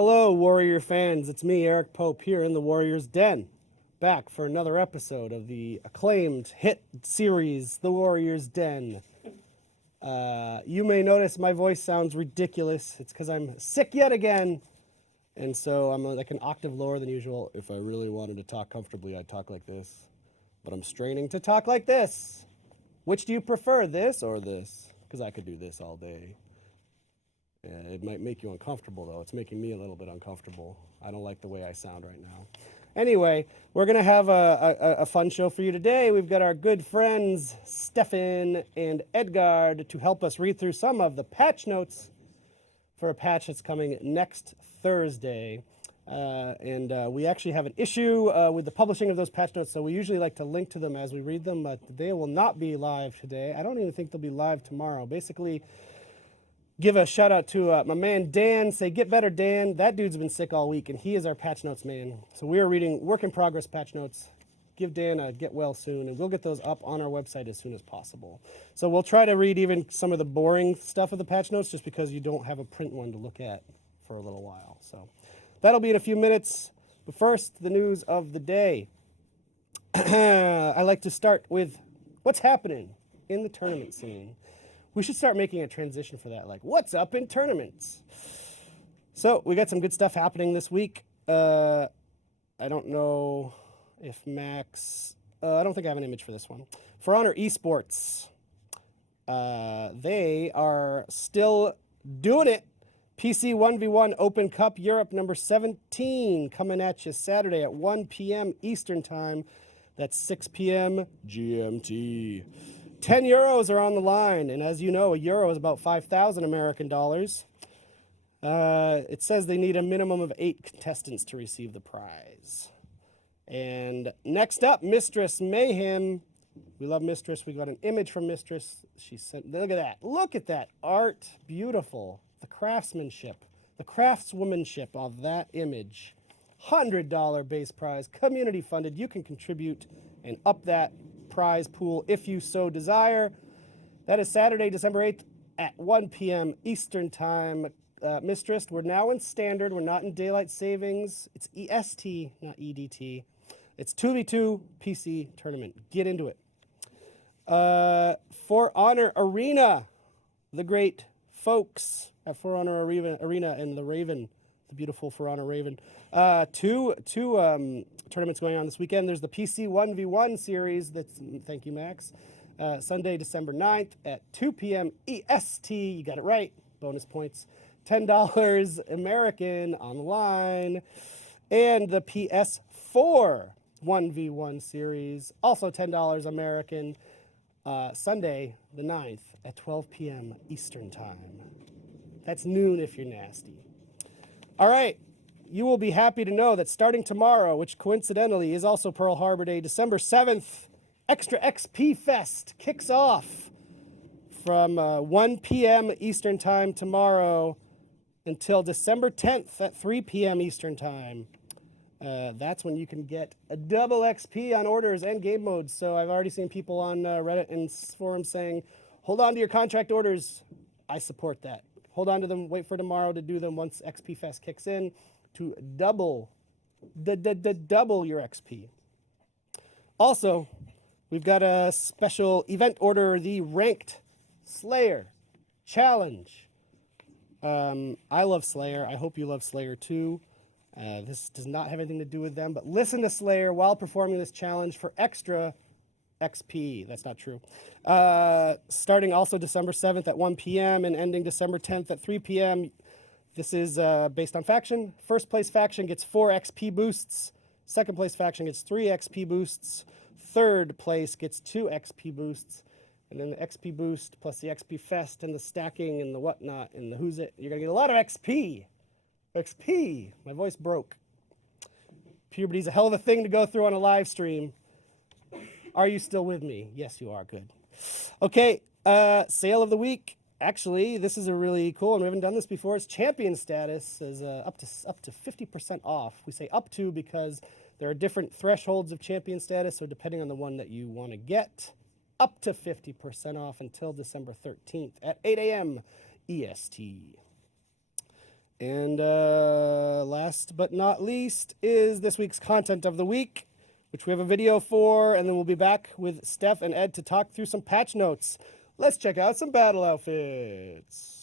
Hello, Warrior fans. It's me, Eric Pope, here in the Warrior's Den, back for another episode of the acclaimed hit series, The Warrior's Den. You may notice my voice sounds ridiculous. It's because I'm sick yet again, and so I'm like an octave lower than usual. If I really wanted to talk comfortably, I'd talk like this, but I'm straining to talk like this. Which do you prefer, this or this? Because I could do this all day. Yeah, it might make you uncomfortable, though. It's making me a little bit uncomfortable. I don't like the way I sound right now. Anyway, we're going to have a fun show for you today. We've got our good friends, Stefan and Edgard, to help us read through some of the patch notes for a patch that's coming next Thursday. We actually have an issue with the publishing of those patch notes, so we usually like to link to them as we read them, but they will not be live today. I don't even think they'll be live tomorrow. Basically, give a shout out to my man Dan. Say, get better, Dan. That dude's been sick all week, and he is our patch notes man. So we are reading work in progress patch notes. Give Dan a get well soon, and we'll get those up on our website as soon as possible. So we'll try to read even some of the boring stuff of the patch notes just because you don't have a print one to look at for a little while. So that'll be in a few minutes. But first, the news of the day. I like to start with what's happening in the tournament scene. We should start making a transition for that, like, what's up in tournaments? So, we got some good stuff happening this week. I don't know if Max... I don't think I have an image for this one. For Honor Esports, they are still doing it. PC 1v1 Open Cup Europe number 17 coming at you Saturday at 1 p.m. Eastern Time. That's 6 p.m. GMT. 10 euros are on the line, and as you know, a euro is about 5,000 American dollars. It says they need a minimum of 8 contestants to receive the prize. And next up, Mistress Mayhem. We love Mistress. We got an image from Mistress. She sent. Look at that. Look at that art. Beautiful. The craftsmanship, the craftswomanship of that image. $100 base prize, community funded. You can contribute and up that prize pool if you so desire. That is Saturday, December 8th at 1 p.m. Eastern Time. Mistress, we're now in standard. We're not in daylight savings. It's EST, not EDT. It's 2v2 PC tournament. Get into it. For Honor Arena, the great folks at For Honor Arena and the Raven, the beautiful For Honor Raven. Two tournaments going on this weekend. There's the PC 1v1 series. Thank you, Max. Sunday, December 9th at 2 p.m. EST. You got it right. Bonus points. $10 American on the line. And the PS4 1v1 series. Also $10 American. Sunday, the 9th at 12 p.m. Eastern Time. That's noon if you're nasty. All right. You will be happy to know that starting tomorrow, which coincidentally is also Pearl Harbor Day, December 7th, Extra XP Fest kicks off from 1 p.m. Eastern Time tomorrow until December 10th at 3 p.m. Eastern Time. That's when you can get a double XP on orders and game modes. So I've already seen people on Reddit and forums saying, hold on to your contract orders. I support that. Hold on to them, wait for tomorrow to do them once XP Fest kicks in to double your XP. Also, we've got a special event order, the Ranked Slayer Challenge. I love Slayer. I hope you love Slayer too. This does not have anything to do with them, but listen to Slayer while performing this challenge for extra XP. That's not true. Starting also December 7th at 1 p.m. and ending December 10th at 3 p.m. This is based on faction. First place faction gets 4 XP boosts. Second place faction gets 3 XP boosts. Third place gets 2 XP boosts. And then the XP boost plus the XP fest and the stacking and the whatnot and the who's it. You're going to get a lot of XP. XP. My voice broke. Puberty's a hell of a thing to go through on a live stream. Are you still with me? Yes, you are. Good. Okay, sale of the week. Actually, this is a really cool, and we haven't done this before. It's champion status is up to 50% off. We say up to because there are different thresholds of champion status, so depending on the one that you want to get, up to 50% off until December 13th at 8 a.m. EST. And last but not least is this week's content of the week, which we have a video for, and then we'll be back with Steph and Ed to talk through some patch notes. Let's check out some battle outfits.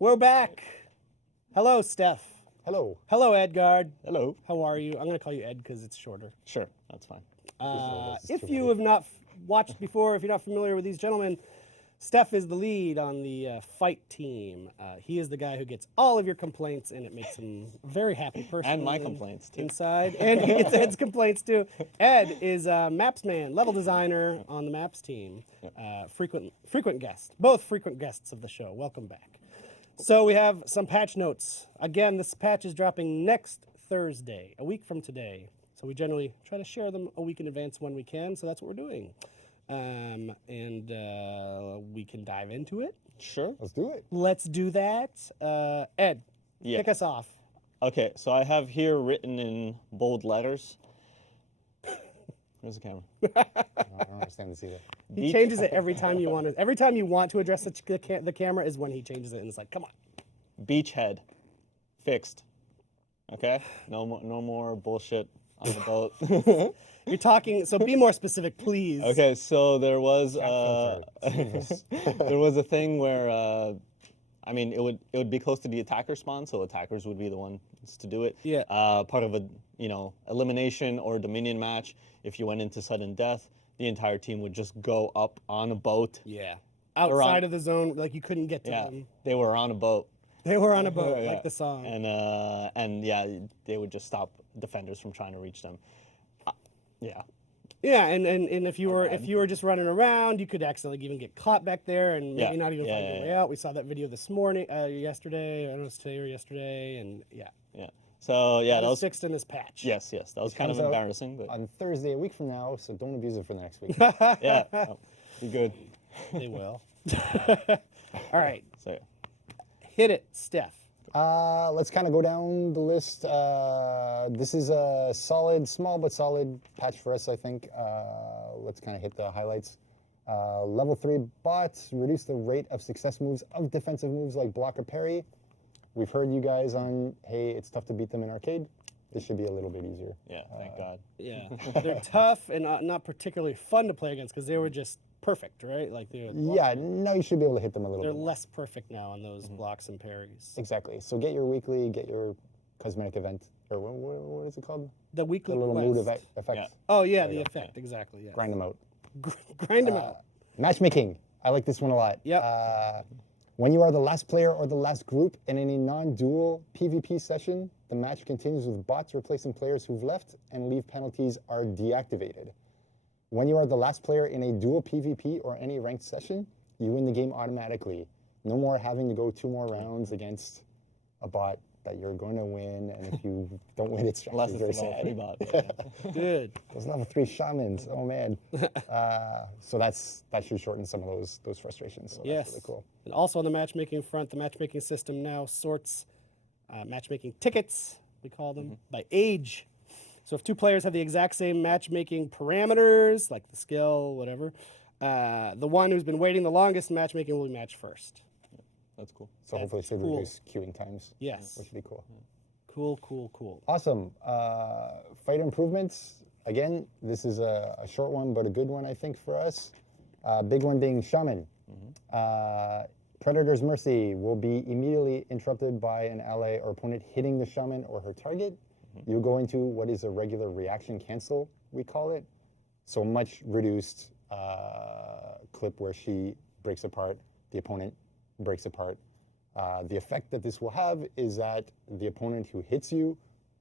We're back. Hello, Steph. Hello. Hello, Edgard. Hello. How are you? I'm going to call you Ed because it's shorter. Sure, that's fine. If you have not watched before, if you're not familiar with these gentlemen, Steph is the lead on the fight team. He is the guy who gets all of your complaints, and it makes him a very happy person. And my complaints, too. Inside, and he gets Ed's complaints, too. Ed is Maps Man, level designer on the Maps team. Frequent guest. Both frequent guests of the show. Welcome back. So we have some patch notes. Again, this patch is dropping next Thursday, a week from today. So we generally try to share them a week in advance when we can, so that's what we're doing. We can dive into it. Sure. Let's do it. Let's do that. Ed, kick us off. Okay, so I have here written in bold letters. Where's the camera? I don't understand this either. He changes it every time you want to. Every time you want to address the camera is when he changes it, and it's like, come on. Beachhead. Fixed. Okay? No more bullshit on the boat. You're talking, so be more specific, please. Okay, so there was there was a thing where I mean it would be close to the attacker spawn, so attackers would be the ones to do it. Yeah. Part of a elimination or dominion match. If you went into sudden death, the entire team would just go up on a boat. Yeah. Outside of the zone, like you couldn't get to Yeah, them. they were on a boat. They were on a boat, Yeah. like the song. And yeah, they would just stop defenders from trying to reach them. Yeah. Yeah, and if you were just running around, you could accidentally even get caught back there and maybe not even find your way out. We saw that video this morning, yesterday. I don't know if it's today or yesterday, and yeah. Yeah. So yeah, that was fixed in this patch. Yes, that was kind of embarrassing, but on Thursday, a week from now, so don't abuse it for the next week. yeah, be good. They will. All right. So yeah. Hit it, Steph. Let's kind of go down the list. This is a small but solid patch for us, I think. Let's kind of hit the highlights. Level 3 bots reduce the rate of success moves of defensive moves like block or parry. We've heard you guys on, hey, it's tough to beat them in arcade. This should be a little bit easier. Yeah, thank God. Yeah, they're tough and not particularly fun to play against because they were just perfect, right? Like Yeah, now you should be able to hit them a little they're bit more. less perfect now on those blocks and parries. Exactly. So get your weekly, get your cosmetic event, or what is it called? The weekly The little mood quest. effect. Yeah. Oh yeah, the effect exactly. Yeah. Grind them out. Grind them out. Matchmaking. I like this one a lot. Yep. When you are the last player or the last group in any non-dual PvP session, the match continues with bots replacing players who've left and leave penalties are deactivated. When you are the last player in a dual PvP or any ranked session, you win the game automatically. No more having to go 2 more rounds against a bot that you're going to win, and if you don't win, it's Unless actually very it's a level 3 sad. bot. Good. Those level 3 shamans, oh man. So that should shorten some of those frustrations. So Yes. that's really cool. And also on the matchmaking front, the matchmaking system now sorts matchmaking tickets, we call them, by age. So if 2 players have the exact same matchmaking parameters, like the skill, whatever, the one who's been waiting the longest in matchmaking will be matched first. That's cool. So hopefully it should cool. reduce queuing times. Yes. Which would be cool. Cool, cool, cool. Awesome. Fight improvements. Again, this is a short one, but a good one, I think, for us. Big one being Shaman. Predator's Mercy will be immediately interrupted by an ally or opponent hitting the Shaman or her target. You go into what is a regular reaction cancel, we call it. So much reduced clip where she breaks apart, the opponent breaks apart. The effect that this will have is that the opponent who hits you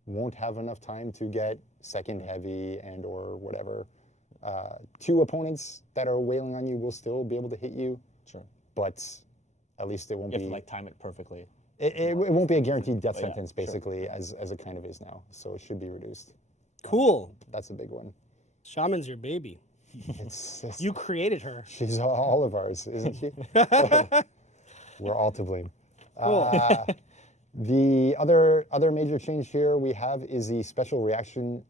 won't have enough time to get second heavy and or whatever. 2 opponents that are wailing on you will still be able to hit you, Sure. but at least it won't You have be to like time it perfectly. it won't be a guaranteed death But yeah, sentence sure. basically as it kind of is now. So it should be reduced. Cool. That's a big one. Shaman's your baby. It's You created her. she's all of ours, isn't she? We're all to blame. Cool. The other major change here we have is the special reaction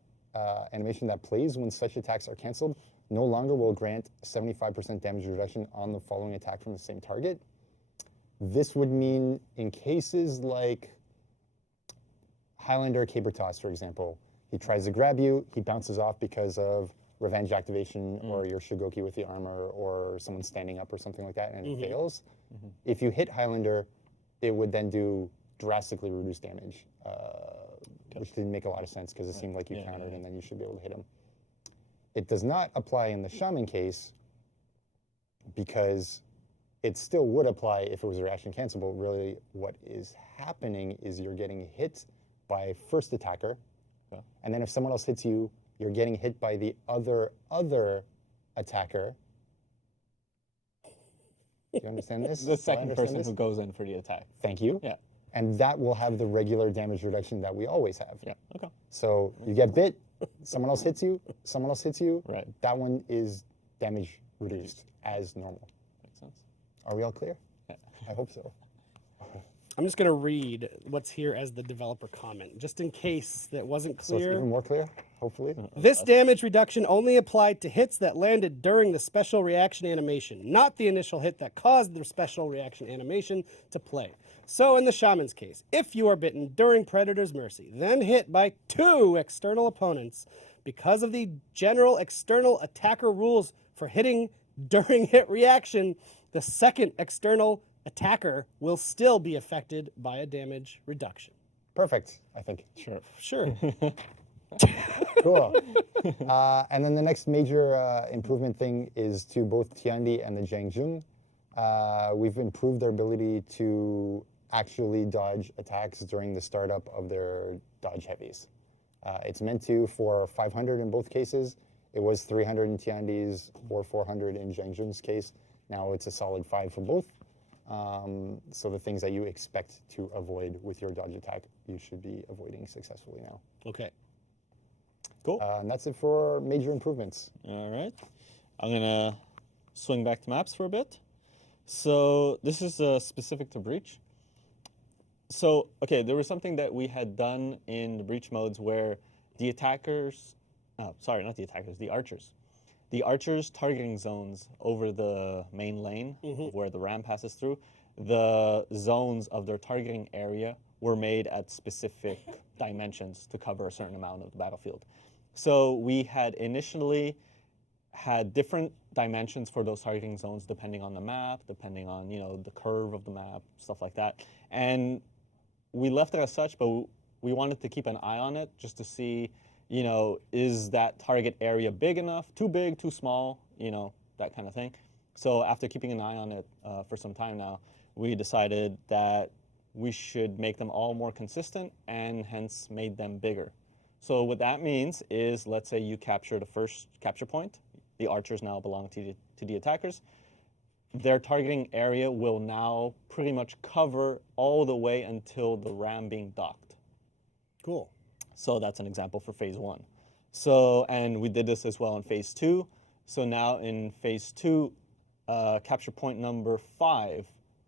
animation that plays when such attacks are canceled. No longer will grant 75% damage reduction on the following attack from the same target. This would mean in cases like Highlander Caber Toss, for example, he tries to grab you, he bounces off because of revenge activation or your Shigoki with the armor or someone standing up or something like that and it fails. If you hit Highlander, it would then do drastically reduced damage, which didn't make a lot of sense because it seemed like you countered and then you should be able to hit him. It does not apply in the Shaman case because it still would apply if it was a reaction cancelable. Really, what is happening is you're getting hit by first attacker, and then if someone else hits you, you're getting hit by the other attacker. Do you understand this? The Do I second understand person this? who goes in for the attack. Thank you. Yeah. And that will have the regular damage reduction that we always have. Yeah. Okay. So you get bit, someone else hits you, someone else hits you. Right. That one is damage reduced as normal. Makes sense. Are we all clear? Yeah. I hope so. I'm just going to read what's here as the developer comment, just in case that wasn't So it's clear. even more clear, hopefully. This damage reduction only applied to hits that landed during the special reaction animation, not the initial hit that caused the special reaction animation to play. So in the Shaman's case, if you are bitten during Predator's Mercy, then hit by 2 external opponents, because of the general external attacker rules for hitting during hit reaction, the second external attacker will still be affected by a damage reduction. Perfect, I think. Sure. Sure. Cool. And then the next major improvement thing is to both Tiandi and the Jiangjun. We've improved their ability to actually dodge attacks during the startup of their dodge heavies. It's meant to for 500 in both cases. It was 300 in Tiandi's or 400 in Jiangjun's case. Now it's a solid 5 for both. So the things that you expect to avoid with your dodge attack, you should be avoiding successfully now. Okay. Cool. And that's it for major improvements. All right. I'm going to swing back to maps for a bit. So this is specific to Breach. So, okay, there was something that we had done in the Breach modes where the attackers, sorry, not the attackers, the archers. The archers' targeting zones over the main lane where the ram passes through, the zones of their targeting area were made at specific dimensions to cover a certain amount of the battlefield. So we had initially had different dimensions for those targeting zones depending on the map, depending on the curve of the map, stuff like that. And we left it as such, but we wanted to keep an eye on it just to see, is that target area big enough, too big, too small, that kind of thing. So after keeping an eye on it for some time now, we decided that we should make them all more consistent and hence made them bigger. So what that means is, let's say you capture the first capture point. The archers now belong to the attackers. Their targeting area will now pretty much cover all the way until the ram being docked. Cool. So that's an example for phase 1. So, and we did this as well in phase 2. So now in phase 2, capture point number 5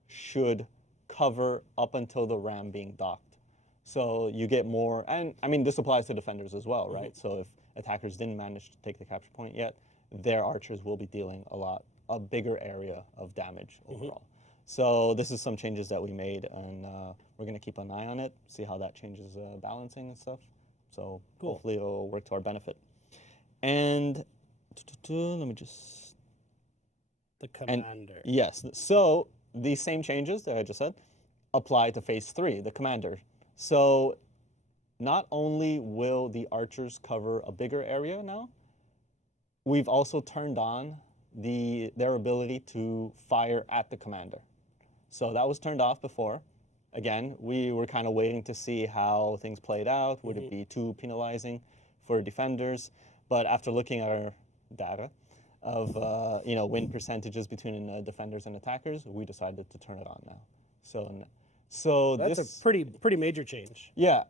should cover up until the ram being docked. So you get more, and I mean, this applies to defenders as well, right? So if attackers didn't manage to take the capture point yet, their archers will be dealing a bigger area of damage overall. So this is some changes that we made, and we're going to keep an eye on it, see how that changes balancing and stuff. So hopefully it'll work to our benefit. And let me just... The commander. Yes, so these same changes that I just said apply to phase 3, the commander. So not only will the archers cover a bigger area now, we've also turned on their ability to fire at the commander. So that was turned off before. Again, we were kind of waiting to see how things played out. Would it be too penalizing for defenders? But after looking at our data of win percentages between defenders and attackers, we decided to turn it on now. So that's this, a pretty major change. Yeah.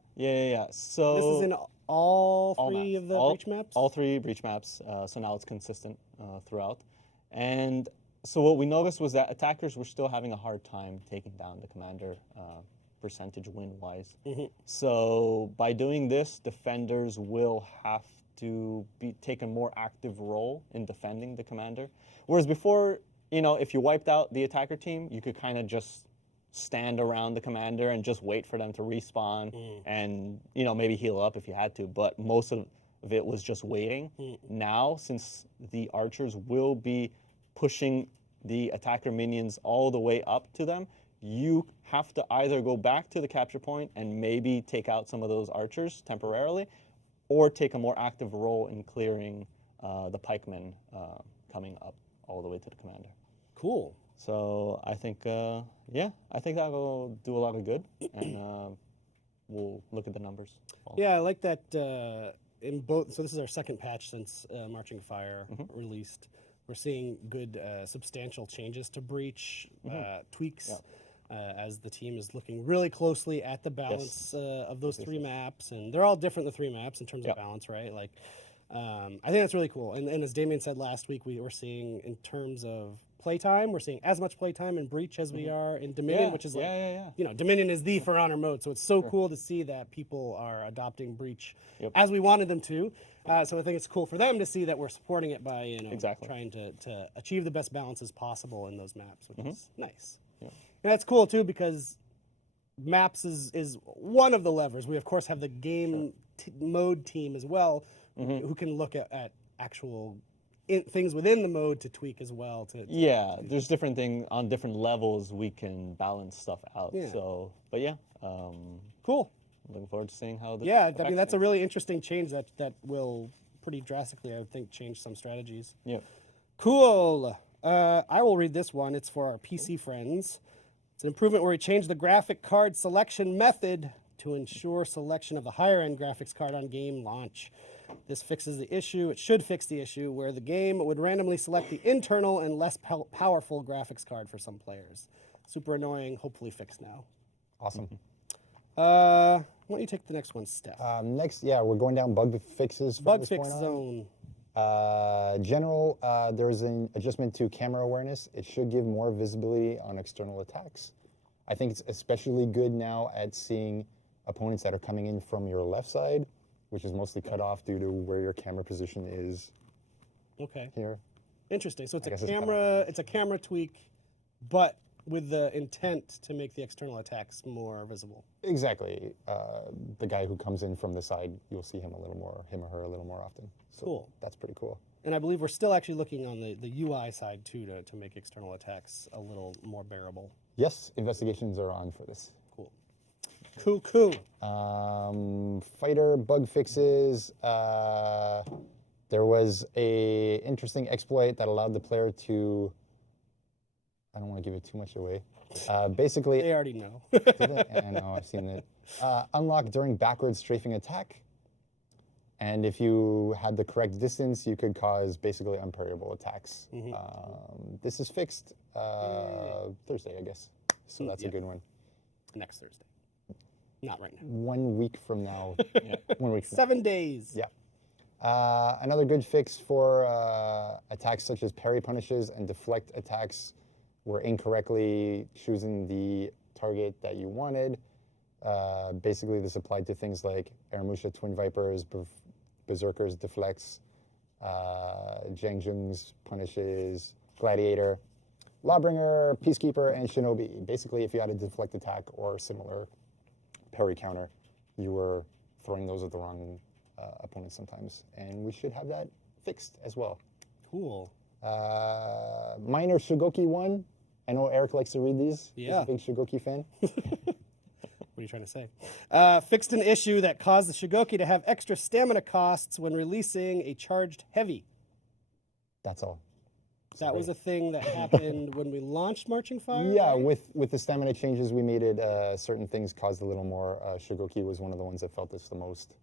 So this is in all three maps. of the breach maps? All 3 breach maps. So now it's consistent throughout. And so what we noticed was that attackers were still having a hard time taking down the commander percentage win-wise. So by doing this, defenders will have to take a more active role in defending the commander. Whereas before, if you wiped out the attacker team, you could kind of just stand around the commander and just wait for them to respawn and maybe heal up if you had to, but most of it was just waiting. Now, since the archers will be pushing the attacker minions all the way up to them, you have to either go back to the capture point and maybe take out some of those archers temporarily, or take a more active role in clearing the pikemen coming up all the way to the commander. Cool. So I think, I think that will do a lot of good, and we'll look at the numbers. Yeah, I like that in both. So this is our second patch since Marching Fire released. We're seeing good substantial changes to Breach, tweaks, as the team is looking really closely at the balance of those 3 maps. And they're all different, the 3 maps, in terms of balance, right? Like, I think that's really cool. And as Damien said last week, we were seeing, in terms of playtime, we're seeing as much playtime in Breach as we are in Dominion, which is like, Dominion is the For Honor mode. So it's so cool to see that people are adopting Breach as we wanted them to. So I think it's cool for them to see that we're supporting it by trying to achieve the best balances possible in those maps, which is nice. And that's cool too, because maps is one of the levers. We of course have the game mode team as well, who can look at actual things within the mode to tweak as well. There's different things on different levels we can balance stuff out. So, but cool. Looking forward to seeing how. I mean that's a really interesting change that will pretty drastically, I would think, change some strategies. Yeah. Cool. I will read this one. It's for our PC friends. It's an improvement where we changed the graphic card selection method to ensure selection of the higher end graphics card on game launch. This fixes the issue. It should fix the issue where the game would randomly select the internal and less powerful graphics card for some players. Super annoying. Hopefully fixed now. Awesome. Why don't you take the next one, Steph? Next, we're going down bug fixes. From Bug this fix point on. zone. General, there's an adjustment to camera awareness. It should give more visibility on external attacks. I think it's especially good now at seeing opponents that are coming in from your left side, which is mostly cut off due to where your camera position is. Okay. Here. Interesting. So it's I guess a camera tweak, but with the intent to make the external attacks more visible. Exactly. The guy who comes in from the side, you'll see him or her a little more often. So Cool. That's pretty cool. And I believe we're still actually looking on the UI side too to make external attacks a little more bearable. Yes, investigations are on for this. Cool. Cool. Fighter bug fixes. There was a interesting exploit that allowed the player to. I don't want to give it too much away. Basically, They already know. I know, I've seen it. Unlock during backwards strafing attack. And if you had the correct distance, you could cause basically unparryable attacks. This is fixed Thursday, I guess. So that's a good one. Next Thursday. Not right now. 1 week from now. 1 week from 7 days. Yeah. Another good fix for attacks such as parry punishes and deflect attacks were incorrectly choosing the target that you wanted. Basically, this applied to things like Aramusha, Twin Vipers, Berserkers, Deflects, Zhangjungs, Punishes, Gladiator, Lawbringer, Peacekeeper, and Shinobi. Basically, if you had a deflect attack or similar parry counter, you were throwing those at the wrong opponent sometimes. And we should have that fixed as well. Cool. Minor Shugoki 1. I know Eric likes to read these. Yeah. He's a big Shugoki fan. What are you trying to say? Fixed an issue that caused the Shigoki to have extra stamina costs when releasing a charged heavy. That's all. That was a thing that happened when we launched Marching Fire? Yeah, right? with the stamina changes we made it, certain things caused a little more. Shugoki was one of the ones that felt this the most.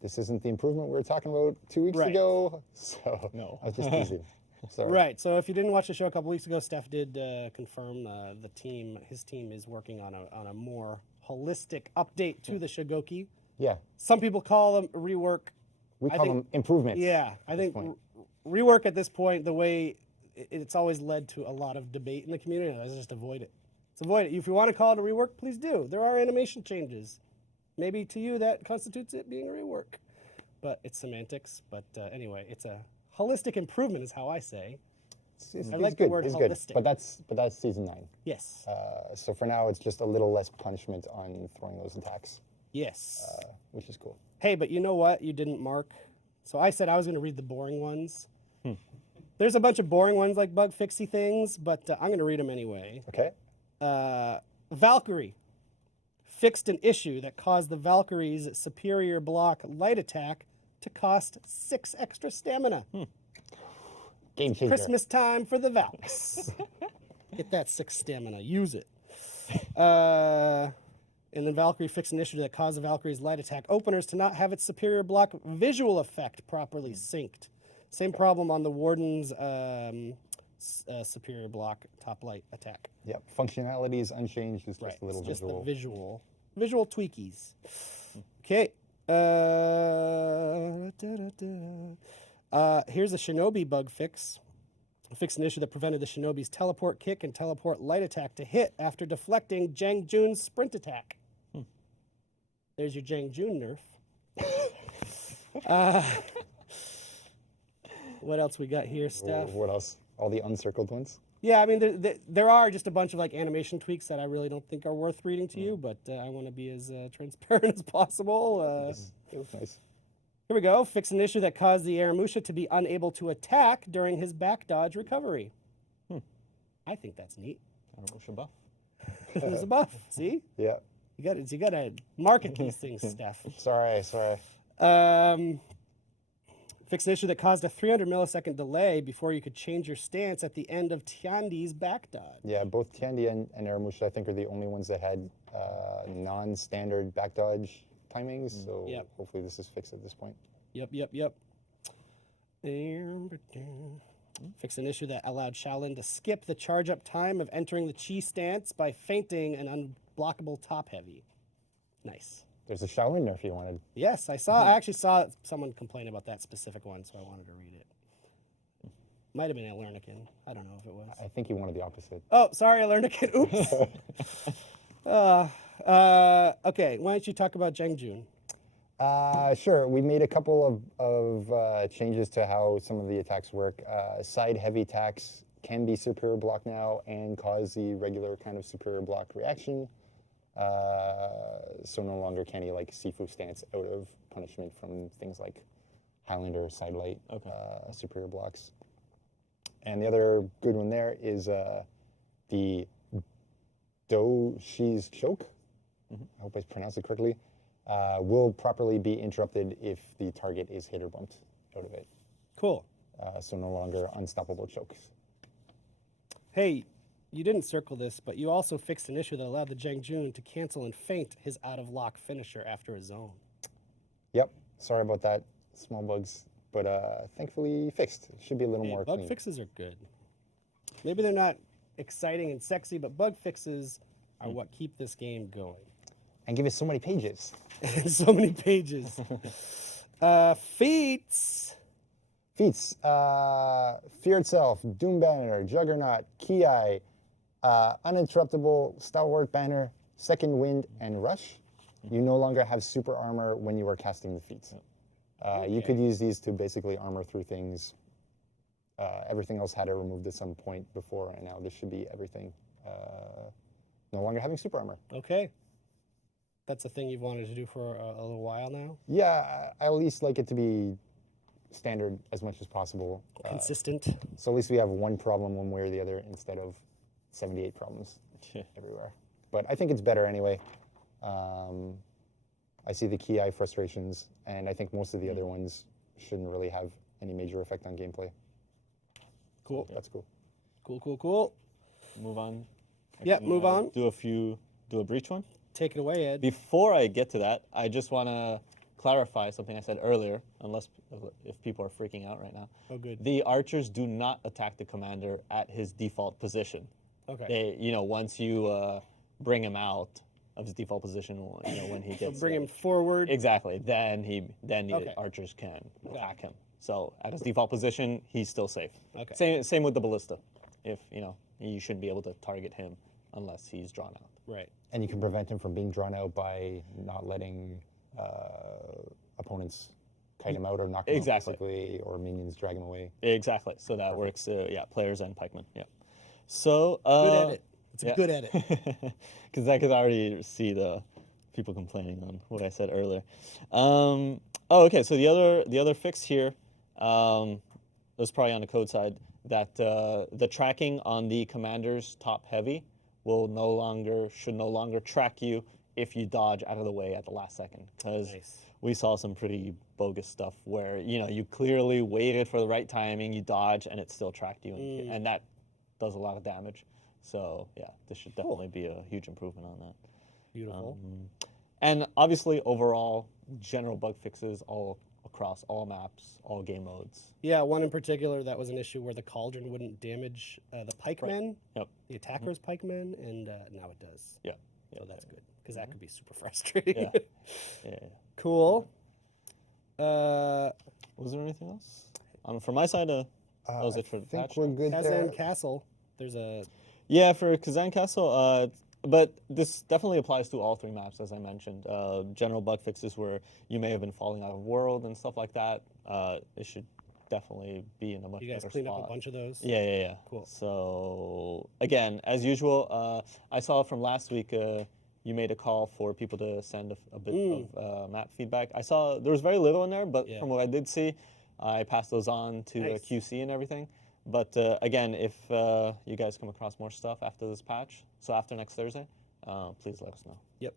This isn't the improvement we were talking about 2 weeks Right. ago, so No. I was just teasing. Sorry. Right. So if you didn't watch the show a couple weeks ago, Steph did confirm his team is working on a more holistic update to the Shigoki. Yeah, Some people call them a rework. we I call think- them improvements. Yeah, I think point. rework at this point, the way it's always led to a lot of debate in the community. Let's just avoid it. Let's avoid it. If you want to call it a rework, please do. There are animation changes. Maybe to you that constitutes it being a rework, but it's semantics. But anyway, it's a holistic improvement, is how I say. He's like the good. word He's holistic. good. But that's season 9. Yes. So for now, it's just a little less punishment on throwing those attacks, Yes. which is cool. Hey, but you know what? You didn't mark. So I said I was going to read the boring ones. There's a bunch of boring ones like bug fixy things, but I'm going to read them anyway. Okay. Valkyrie fixed an issue that caused the Valkyrie's superior block light attack to cost 6 extra stamina. Game changer. Christmas time for the Valks. Get that 6 stamina. Use it. And then Valkyrie fixed an issue that caused the Valkyrie's light attack openers to not have its superior block visual effect properly synced. Same problem on the Warden's superior block top light attack. Yep. Functionality is unchanged. It's just a little It's just visual. the visual tweakies. Okay. Here's a Shinobi bug fix. Fixed an issue that prevented the Shinobi's teleport kick and teleport light attack to hit after deflecting Jang Jun's sprint attack. There's your Jang Jun nerf. What else we got here, Steph? What else? All the uncircled ones? Yeah, I mean, there are just a bunch of like animation tweaks that I really don't think are worth reading to you, but I want to be as transparent as possible. It was nice. Here we go. Fix an issue that caused the Aramusha to be unable to attack during his back dodge recovery. I think that's neat. Aramusha buff. There's a buff. See, Yeah. you got to market these things, Steph. Sorry. Fix an issue that caused a 300 millisecond delay before you could change your stance at the end of Tiandi's back dodge. Yeah, both Tiandi and Aramusha, I think, are the only ones that had non-standard back dodge timings. So Yep. hopefully this is fixed at this point. Yep. Fix an issue that allowed Shaolin to skip the charge up time of entering the Chi stance by feinting an unblockable top heavy. Nice. There's a Shaolin nerf you wanted. Yes, I actually saw someone complain about that specific one, so I wanted to read it. Might have been a Lernican. I don't know if it was. I think you wanted the opposite. Oh, sorry, a Lernican. Oops. Okay, why don't you talk about Jang Jun? Sure. We made a couple of changes to how some of the attacks work. Side heavy attacks can be superior block now and cause the regular kind of superior block reaction. So no longer can he like Sifu stance out of punishment from things like Highlander, Sidelight, superior blocks. And the other good one there is the Doshi's Choke. I hope I pronounced it correctly. Will properly be interrupted if the target is hit or bumped out of it. Cool. So no longer unstoppable chokes. Hey, you didn't circle this, but you also fixed an issue that allowed the Zhang Jun to cancel and feint his out-of-lock finisher after a zone. Yep. Sorry about that. Small bugs, but thankfully fixed. It should be a little more Bug clean. fixes are good. Maybe they're not exciting and sexy, but bug fixes are what keep this game going. And give us so many pages. So many pages. Feats. Feats. Fear Itself, Doom Banner, Juggernaut, Ki, Uninterruptible, Stalwart Banner, Second Wind, and Rush. You no longer have super armor when you are casting the feats. You could use these to basically armor through things. Everything else had it removed at some point before, and now this should be everything. No longer having super armor. Okay. That's a thing you've wanted to do for a little while now? Yeah, I at least like it to be standard as much as possible. Consistent. So at least we have one problem one way or the other instead of 78 problems everywhere. But I think it's better anyway. I see the Ki frustrations, and I think most of the other ones shouldn't really have any major effect on gameplay. Cool. That's cool. Cool. Move on. Yeah, move on. Do a breach one. Take it away, Ed. Before I get to that, I just want to clarify something I said earlier, if people are freaking out right now. Oh, good. The archers do not attack the commander at his default position. Okay. They, once you bring him out of his default position, when he gets Bring him forward. exactly, then the archers can attack him. So at his default position, he's still safe. Okay. Same with the ballista. If you shouldn't be able to target him unless he's drawn out. Right. And you can prevent him from being drawn out by not letting opponents kite him out or knock him out, basically, or minions drag him away. Exactly. So that works. Players and pikemen. Yeah. So Good edit. It's a good edit. Because I could already see the people complaining on what I said earlier. Okay. So the other fix here was probably on the code side that the tracking on the commander's top heavy should no longer track you if you dodge out of the way at the last second, because we saw some pretty bogus stuff where you clearly waited for the right timing, you dodge, and it still tracked you, and that does a lot of damage. So yeah, this should definitely be a huge improvement on that. Beautiful. And obviously, overall, general bug fixes all across all maps, all game modes. Yeah, one in particular that was an issue where the cauldron wouldn't damage the pikemen, the attackers' pikemen, and now it does. Yeah. So that's good, because that could be super frustrating. Yeah. Cool. Was there anything else? From my side, that was it for the I think patch. we're good Kazan there. Castle. There's a Yeah, for Kazan Castle, but this definitely applies to all three maps, as I mentioned. General bug fixes where you may have been falling out of world and stuff like that. It should definitely be in a much you guys better cleaned spot. up a bunch of those. Yeah. Cool. So again, as usual, I saw from last week you made a call for people to send a bit of map feedback. I saw there was very little in there, but from what I did see, I passed those on to QC and everything. But again, if you guys come across more stuff after this patch, so after next Thursday, please let us know. Yep.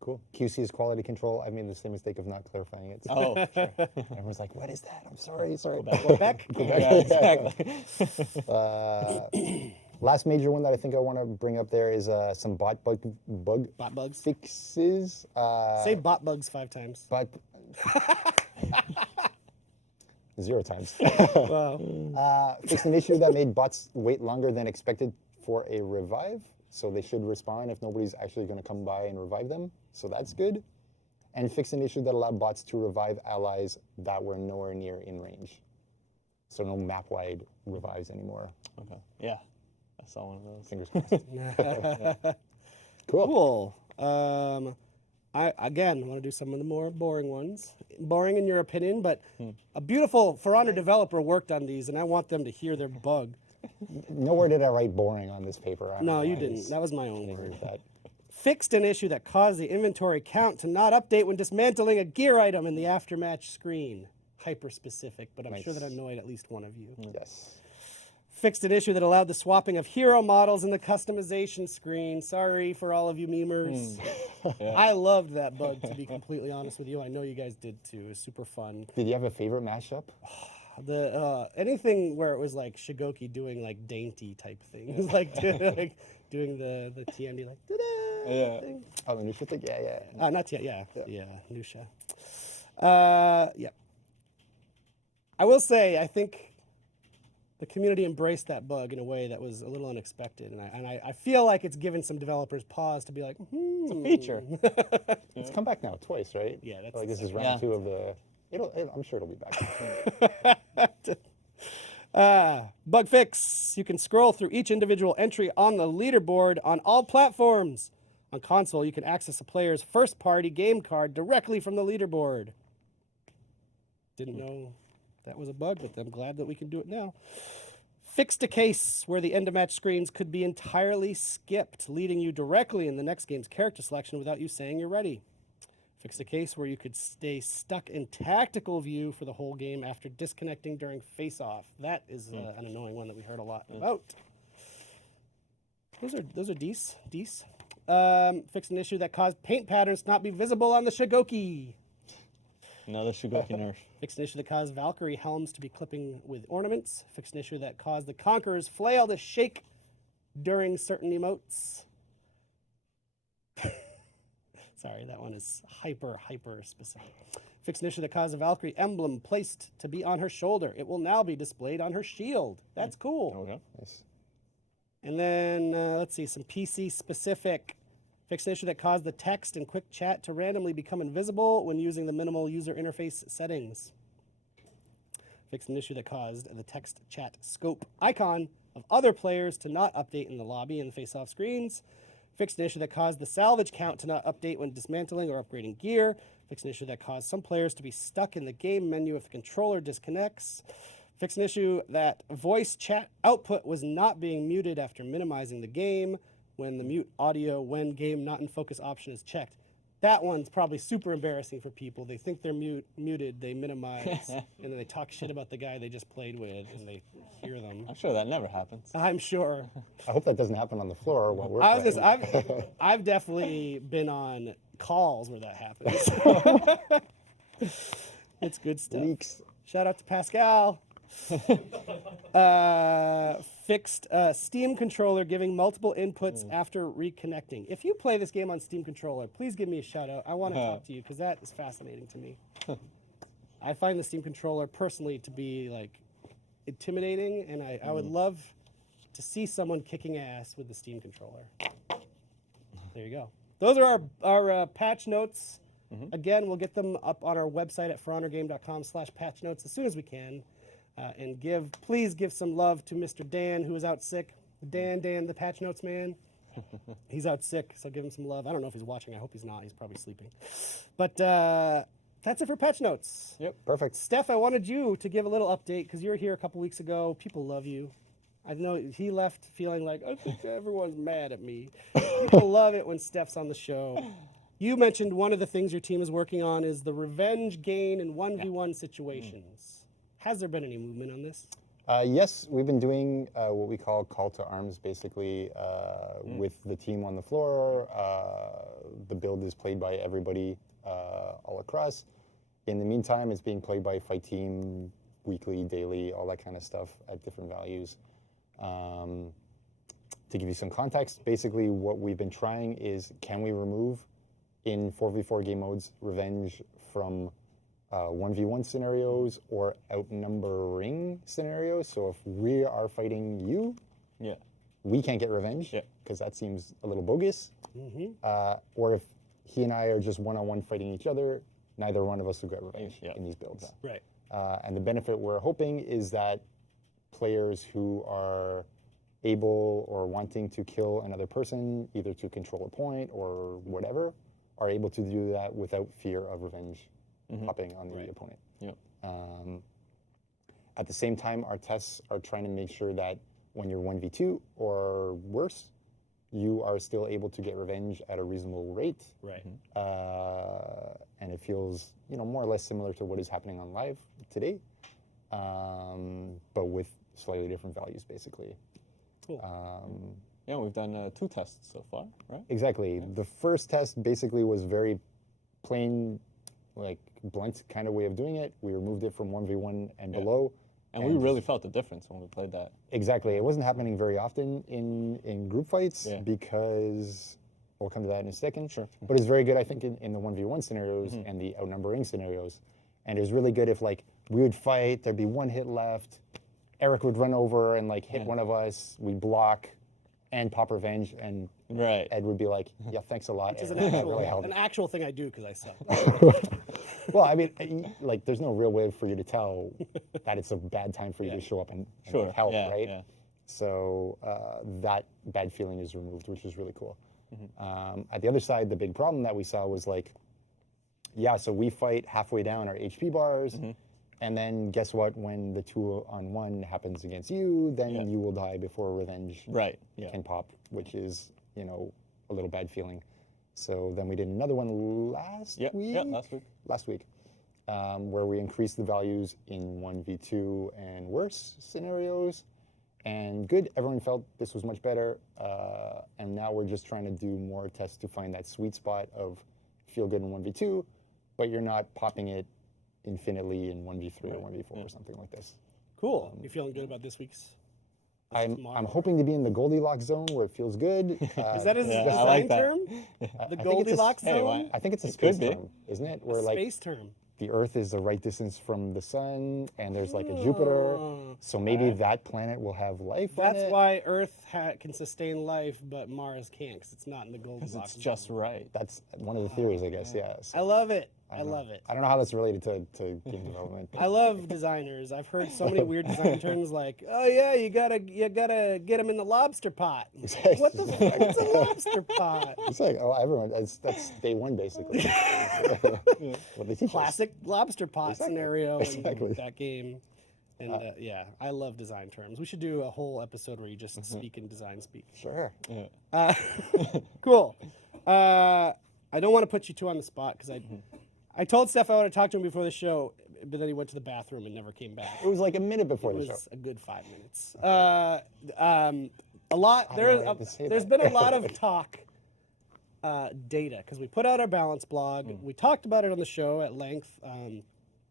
Cool. QC is quality control. I made the same mistake of not clarifying it. Oh, sure. Everyone's like, what is that? I'm sorry. Quebec? Yeah, exactly. Last major one that I think I want to bring up there is some bot bugs. fixes. Say bot bugs 5 times. But 0 times. Wow. Fixed an issue that made bots wait longer than expected for a revive. So they should respawn if nobody's actually going to come by and revive them. So that's good. And fixed an issue that allowed bots to revive allies that were nowhere near in range. So no map-wide revives anymore. Okay. Yeah. I saw one of those. Fingers crossed. Cool. I again want to do some of the more boring ones. Boring in your opinion, but a beautiful For Honor developer worked on these, and I want them to hear their bug. Nowhere did I write boring on this paper. I don't No, know you why didn't. it's- That was my own I agree word. with that. Fixed an issue that caused the inventory count to not update when dismantling a gear item in the aftermatch screen. Hyper specific, but I'm sure that Nice. annoyed at least one of you. Yes. Fixed an issue that allowed the swapping of hero models in the customization screen. Sorry for all of you memers. I loved that bug, to be completely honest with you. I know you guys did too. It was super fun. Did you have a favorite mashup? The anything where it was like Shigoki doing like dainty type things, like doing the TND like da-da Yeah. thing. Oh, the new shit thing? Yeah. Not yet. Yeah. Nusha. Yeah. I will say, I think the community embraced that bug in a way that was a little unexpected, and I feel like it's given some developers pause to be like, It's a feature. It's come back now twice, right? Yeah, that's like this is round Yeah. 2 of the. I'm sure it'll be back. Bug fix. You can scroll through each individual entry on the leaderboard on all platforms. On console, you can access a player's first-party game card directly from the leaderboard. Didn't know that was a bug, but I'm glad that we can do it now. Fixed a case where the end-of-match screens could be entirely skipped, leading you directly in the next game's character selection without you saying you're ready. Fixed a case where you could stay stuck in tactical view for the whole game after disconnecting during face-off. That is an annoying one that we heard a lot about. Those are decent. Fixed an issue that caused paint patterns to not be visible on the Shigoki. Another Shigoki nerf. Fixed an issue that caused Valkyrie helms to be clipping with ornaments. Fixed an issue that caused the Conqueror's flail to shake during certain emotes. Sorry, that one is hyper specific. Fixed an issue that caused a Valkyrie emblem placed to be on her shoulder. It will now be displayed on her shield. That's cool. Okay. Nice. And then, let's see, some PC specific. Fixed an issue that caused the text and quick chat to randomly become invisible when using the minimal user interface settings. Fixed an issue that caused the text chat scope icon of other players to not update in the lobby and face-off screens. Fixed an issue that caused the salvage count to not update when dismantling or upgrading gear. Fixed an issue that caused some players to be stuck in the game menu if the controller disconnects. Fixed an issue that voice chat output was not being muted after minimizing the game when the mute audio when game not in focus option is checked. That one's probably super embarrassing for people. They think they're muted, they minimize, and then they talk shit about the guy they just played with, and they hear them. I'm sure that never happens. I'm sure. I hope that doesn't happen on the floor while we're I was playing. just, I've definitely been on calls where that happens. It's good stuff. Leaks. Shout out to Pascal. Fixed Steam controller giving multiple inputs after reconnecting. If you play this game on Steam controller, please give me a shout out. I want to talk to you because that is fascinating to me. I find the Steam controller personally to be like intimidating, and I would love to see someone kicking ass with the Steam controller. There you go. Those are our patch notes. Again, we'll get them up on our website at forhonorgame.com/patch notes as soon as we can. And please give some love to Mr. Dan, who is out sick. Dan, the patch notes man. He's out sick, so give him some love. I don't know if he's watching. I hope he's not. He's probably sleeping. But that's it for patch notes. Yep. Perfect. Steph, I wanted you to give a little update because you were here a couple weeks ago. People love you. I know he left feeling like, I think everyone's mad at me. People love it when Steph's on the show. You mentioned one of the things your team is working on is the revenge gain in 1v1 situations. Has there been any movement on this? Yes, we've been doing what we call call to arms, basically, with the team on the floor. The build is played by everybody all across. In the meantime, it's being played by Fight Team weekly, daily, all that kind of stuff at different values. To give you some context, basically what we've been trying is, can we remove in 4v4 game modes revenge from 1v1 scenarios or outnumbering scenarios? So if we are fighting you, we can't get revenge because that seems a little bogus. Or if he and I are just one-on-one fighting each other, neither one of us will get revenge in these builds. Right. And the benefit we're hoping is that players who are able or wanting to kill another person, either to control a point or whatever, are able to do that without fear of revenge popping on the opponent. Yep. At the same time, our tests are trying to make sure that when you're 1v2 or worse, you are still able to get revenge at a reasonable rate. Right. And it feels, more or less similar to what is happening on live today, but with slightly different values, basically. Cool. Yeah, we've done 2 tests so far, right? Exactly. The first test basically was very plain, like blunt kind of way of doing it. We removed it from 1v1 and below. And we really felt the difference when we played that. Exactly. It wasn't happening very often in group fights because we'll come to that in a second. Sure. But it's very good, I think, in the 1v1 scenarios and the outnumbering scenarios. And it was really good if, like, we would fight, there'd be 1 hit left, Eric would run over and, like, hit one of us, we'd block and pop revenge, and Ed would be like, yeah, thanks a lot. Which is Ed. an That really helped. actual thing I do because I suck. Well, I mean, like, there's no real way for you to tell that it's a bad time for you to show up and like, help, right? Yeah. So that bad feeling is removed, which is really cool. At the other side, the big problem that we saw was like, so we fight halfway down our HP bars, and then guess what? When the 2-on-1 happens against you, then you will die before revenge can pop, which is, a little bad feeling. So then we did another one last week. Yeah, last week. Last week, where we increased the values in 1v2 and worse scenarios. And good, everyone felt this was much better. And now we're just trying to do more tests to find that sweet spot of feel good in 1v2, but you're not popping it infinitely in 1v3 or 1v4 or something like this. Cool. You feeling good about this week's? I'm hoping to be in the Goldilocks zone where it feels good. Is that a design I like that. term? The Goldilocks zone? I think it's a It space could be. term, isn't it? Where like Space term. the Earth is the right distance from the sun, and there's like a Jupiter, so maybe that planet will have life on That's it. why Earth can sustain life, but Mars can't because it's not in the Goldilocks It's just zone. right. That's one of the theories, I guess. Yeah. So I love it. I don't know. love it. I don't know how that's related to game development. I love designers. I've heard so many weird design terms like, "Oh yeah, you gotta get them in the lobster pot." What the fuck is a lobster pot? It's like, oh, everyone. That's day one basically. What they teach us. Classic lobster pot scenario in Exactly. that game. And I love design terms. We should do a whole episode where you just speak in design speak. Sure. Cool. I don't want to put you two on the spot because I told Steph I would have talked to him before the show, but then he went to the bathroom and never came back. It was like a minute before It the show. was a good 5 minutes. A lot. There's been a lot of talk, data, because we put out our balance blog. We talked about it on the show at length. A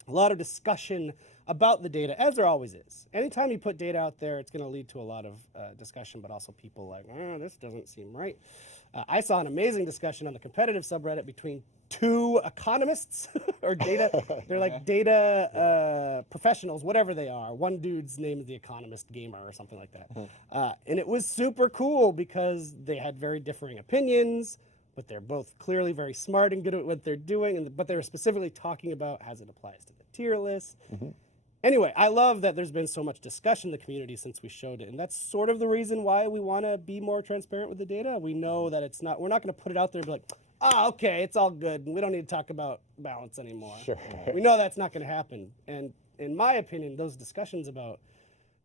lot of discussion about the data, as there always is. Anytime you put data out there, it's going to lead to a lot of discussion, but also people like, this doesn't seem right. I saw an amazing discussion on the competitive subreddit between 2 economists or data. They're like data professionals, whatever they are. One dude's name is the Economist Gamer or something like that. And it was super cool because they had very differing opinions, but they're both clearly very smart and good at what they're doing. But they were specifically talking about as it applies to the tier list. Anyway, I love that there's been so much discussion in the community since we showed it, and that's sort of the reason why we want to be more transparent with the data. We know that we're not going to put it out there and be like, okay, it's all good, and we don't need to talk about balance anymore. Sure. We know that's not going to happen, and in my opinion, those discussions about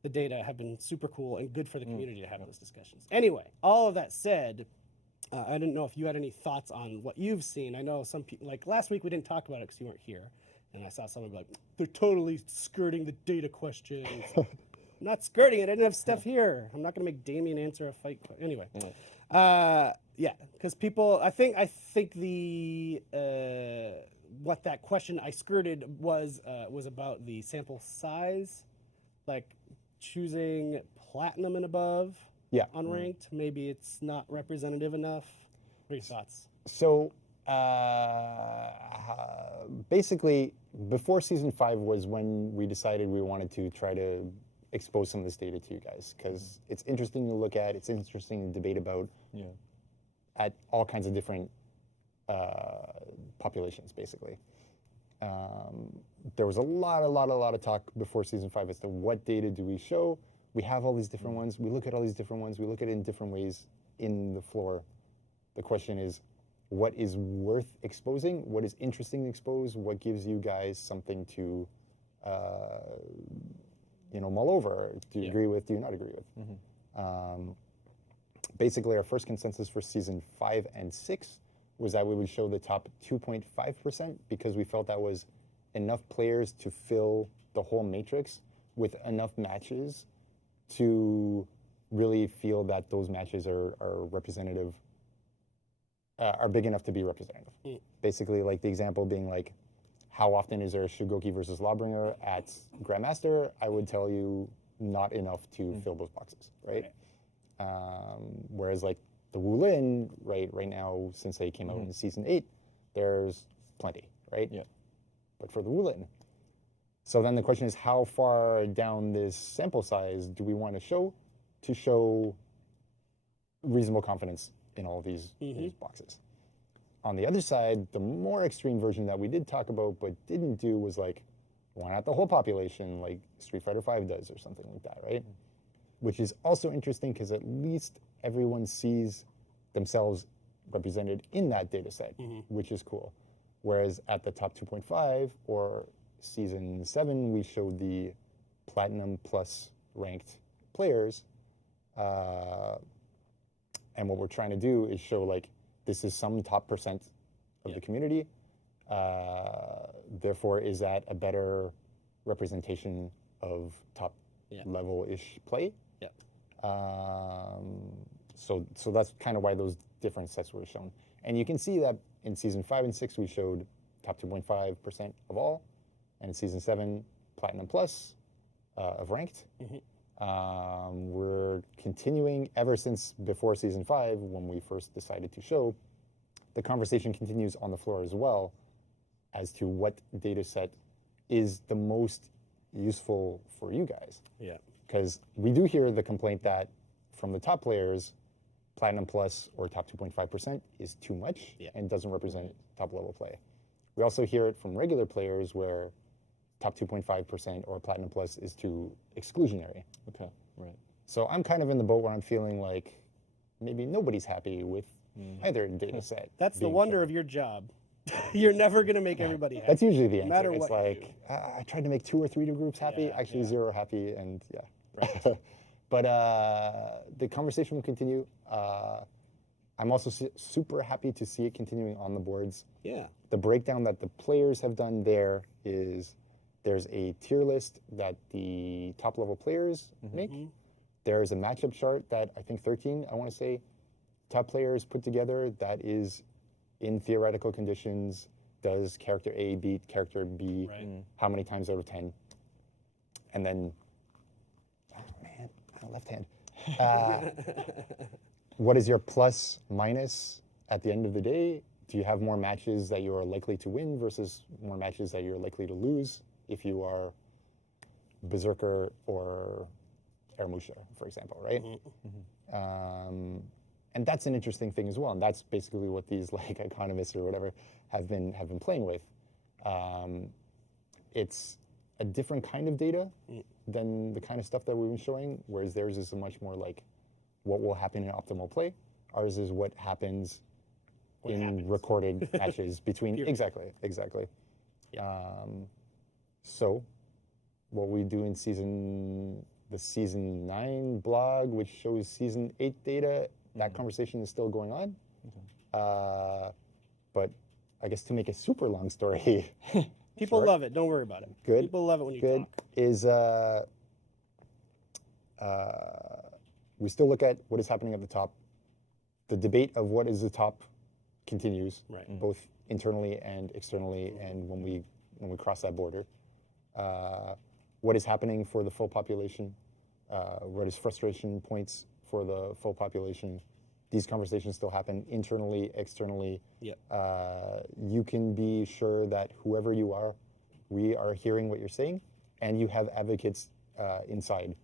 the data have been super cool and good for the community to have those discussions. Anyway, all of that said, I didn't know if you had any thoughts on what you've seen. I know some people, like last week we didn't talk about it because you weren't here. And I saw someone be like, they're totally skirting the data questions. I'm not skirting it. I didn't have stuff here. I'm not going to make Damien answer a fight. Anyway. Because people, I think the, what that question I skirted was about the sample size, like choosing platinum and above unranked. Maybe it's not representative enough. What are your thoughts? So basically, before season 5 was when we decided we wanted to try to expose some of this data to you guys, because it's interesting to look at, it's interesting to debate about at all kinds of different populations, basically. There was a lot of talk before season 5 as to what data do we show. We have all these different ones. We look at all these different ones. We look at it in different ways in the floor. The question is, what is worth exposing? What is interesting to expose? What gives you guys something to, mull over. Do you Yeah. agree with? Do you not agree with? Basically, our first consensus for season 5 and 6 was that we would show the top 2.5% because we felt that was enough players to fill the whole matrix with enough matches to really feel that those matches are representative, are big enough to be representative. Basically, like the example being like, how often is there a Shugoki versus Lawbringer at Grandmaster? I would tell you not enough to fill those boxes, right? Whereas like the Wulin, right now, since they came out in season 8, there's plenty, right? Yeah. But for the Wulin. So then the question is, how far down this sample size do we want to show reasonable confidence in all of these boxes? On the other side, the more extreme version that we did talk about but didn't do was like, why not the whole population like Street Fighter V does or something like that, right? Which is also interesting because at least everyone sees themselves represented in that data set, which is cool. Whereas at the top 2.5 or season 7, we showed the Platinum plus ranked players. And what we're trying to do is show like, this is some top percent of the community. Therefore, is that a better representation of top level-ish play? Yeah. So that's kind of why those different sets were shown. And you can see that in season 5 and 6, we showed top 2.5% of all. And in season 7, Platinum Plus of ranked. We're continuing ever since before season 5, when we first decided to show. The conversation continues on the floor as well as to what data set is the most useful for you guys. Yeah. Because we do hear the complaint that from the top players, Platinum Plus or top 2.5% is too much and doesn't represent top level play. We also hear it from regular players where top 2.5% or Platinum Plus is too exclusionary. Okay, right. So I'm kind of in the boat where I'm feeling like maybe nobody's happy with either data set. That's the being wonder shown. of your job. You're never going to make everybody happy. That's usually the answer. matter It's what you like, I tried to make 2 or 3 groups happy, actually 0 happy, and Right. But the conversation will continue. I'm also super happy to see it continuing on the boards. Yeah. The breakdown that the players have done there is there's a tier list that the top level players make. There's a matchup chart that I think 13, I want to say, top players put together that is in theoretical conditions, does character A beat character B, how many times out of 10? And then, oh man, left hand. What is your plus minus at the end of the day? Do you have more matches that you are likely to win versus more matches that you're likely to lose if you are Berserker or Eramusha, for example, right? And that's an interesting thing as well. And that's basically what these like economists or whatever have been playing with. It's a different kind of data than the kind of stuff that we've been showing, whereas theirs is a much more like what will happen in optimal play. Ours is what happens recorded matches between exactly. So what we do in the season 9 blog, which shows season 8 data, that conversation is still going on. But I guess to make a super long story, People love it. Don't worry about it. Good. People love it when you good talk. is we still look at what is happening at the top. The debate of what is the top continues, both internally and externally, and when we cross that border. What is happening for the full population? What is frustration points for the full population? These conversations still happen internally, externally. You can be sure that whoever you are, we are hearing what you're saying, and you have advocates inside.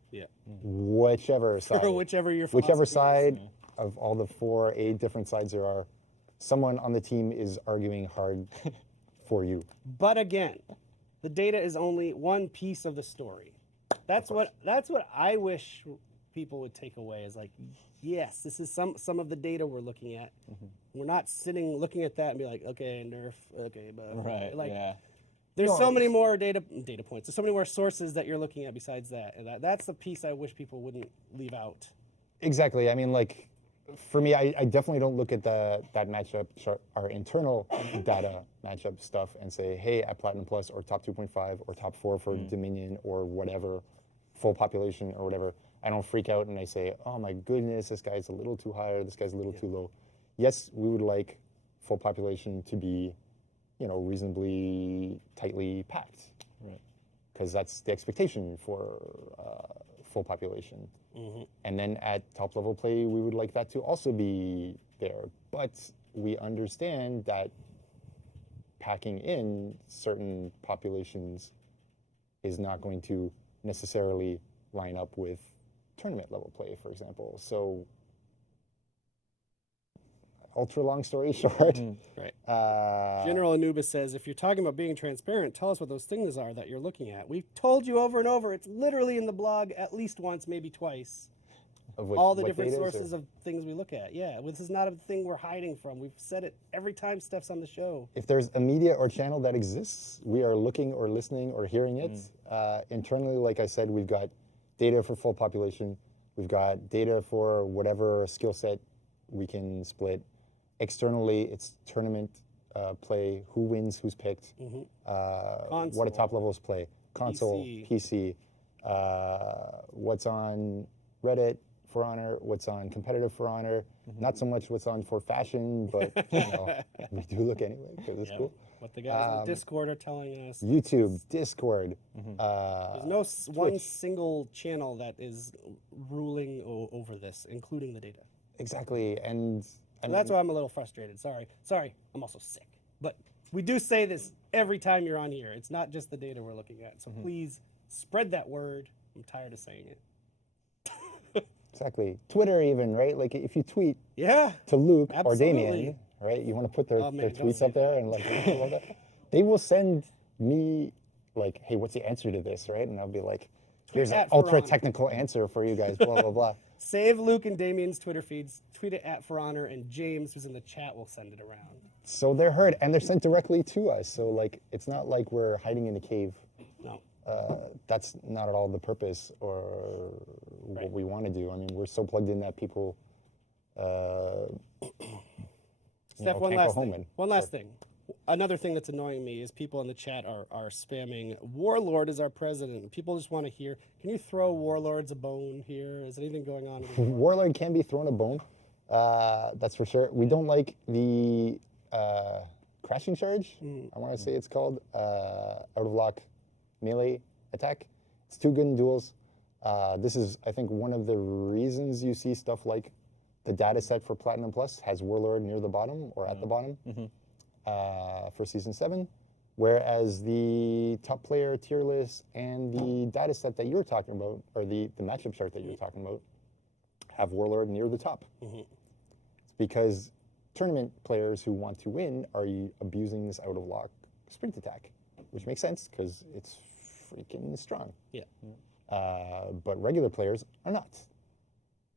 Whichever side. Whichever side of all the 8 different sides there are, someone on the team is arguing hard for you. But again, the data is only one piece of the story. That's what I wish people would take away is like, yes, this is some of the data we're looking at. We're not sitting looking at that and be like, okay, nerf, okay, but Right. like There's No, so many more data points. There's so many more sources that you're looking at besides that. And that's the piece I wish people wouldn't leave out. Exactly. I mean, like, for me, I definitely don't look at that matchup, our internal data matchup stuff, and say, hey, at Platinum Plus or top 2.5 or top 4 for Dominion or whatever, full population or whatever. I don't freak out and I say, oh my goodness, this guy's a little too high or this guy's a little too low. Yes, we would like full population to be, reasonably tightly packed. Right. Because that's the expectation for full population. And then at top level play, we would like that to also be there. But we understand that packing in certain populations is not going to necessarily line up with tournament level play, for example. So, ultra long story short. Right. General Anubis says, if you're talking about being transparent, tell us what those things are that you're looking at. We've told you over and over. It's literally in the blog at least once, maybe twice. All the different sources of things we look at. Yeah, this is not a thing we're hiding from. We've said it every time Steph's on the show. If there's a media or channel that exists, we are looking or listening or hearing it. Internally, like I said, we've got data for full population. We've got data for whatever skill set we can split. Externally, it's tournament play, who wins, who's picked, what do top levels play, console, PC, what's on Reddit For Honor, what's on competitive For Honor, not so much what's on For Fashion, but we do look anyway because it's cool. What the guys on Discord are telling us. YouTube, Discord. There's no one single channel that is ruling over this, including the data. Exactly, and So that's why I'm a little frustrated. Sorry, I'm also sick. But we do say this every time you're on here. It's not just the data we're looking at. So please spread that word. I'm tired of saying it. Exactly. Twitter even, right? Like if you tweet to Luke or Damien, right? You want to put their tweets up there and like, they will send me like, hey, what's the answer to this, right? And I'll be like, here's an ultra technical answer for you guys, blah, blah, blah. Save Luke and Damien's Twitter feeds, tweet it at For Honor, and James, who's in the chat, will send it around. So they're heard, and they're sent directly to us. So like, it's not like we're hiding in a cave. No. That's not at all the purpose or what we want to do. I mean, we're so plugged in that people Steph, one last thing. Another thing that's annoying me is people in the chat are spamming Warlord as our president. People just want to hear, can you throw Warlords a bone here? Is anything going on? Warlord can be thrown a bone. That's for sure. We don't like the crashing charge, I want to say it's called, out of lock melee attack. It's too good in duels. This is, I think, one of the reasons you see stuff like the data set for Platinum Plus has Warlord near the bottom or at the bottom for Season 7, whereas the top player tier list and the data set that you're talking about, or the matchup chart that you're talking about, have Warlord near the top. It's because tournament players who want to win are abusing this out of lock sprint attack, which makes sense because it's freaking strong. Yeah. But regular players are not.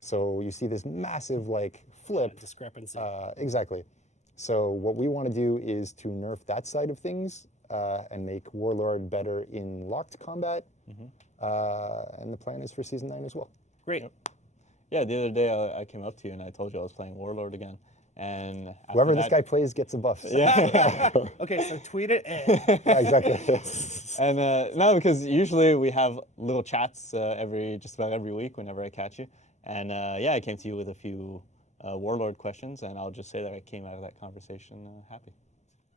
So you see this massive like flip. Discrepancy. Exactly. So what we want to do is to nerf that side of things and make Warlord better in locked combat. And the plan is for Season 9 as well. Great. Yeah, the other day I came up to you and I told you I was playing Warlord again. And whoever this guy plays gets a buff. Yeah. Okay, so tweet it. Yeah, exactly. And no, because usually we have little chats just about every week whenever I catch you. And yeah, I came to you with a few Warlord questions, and I'll just say that I came out of that conversation happy.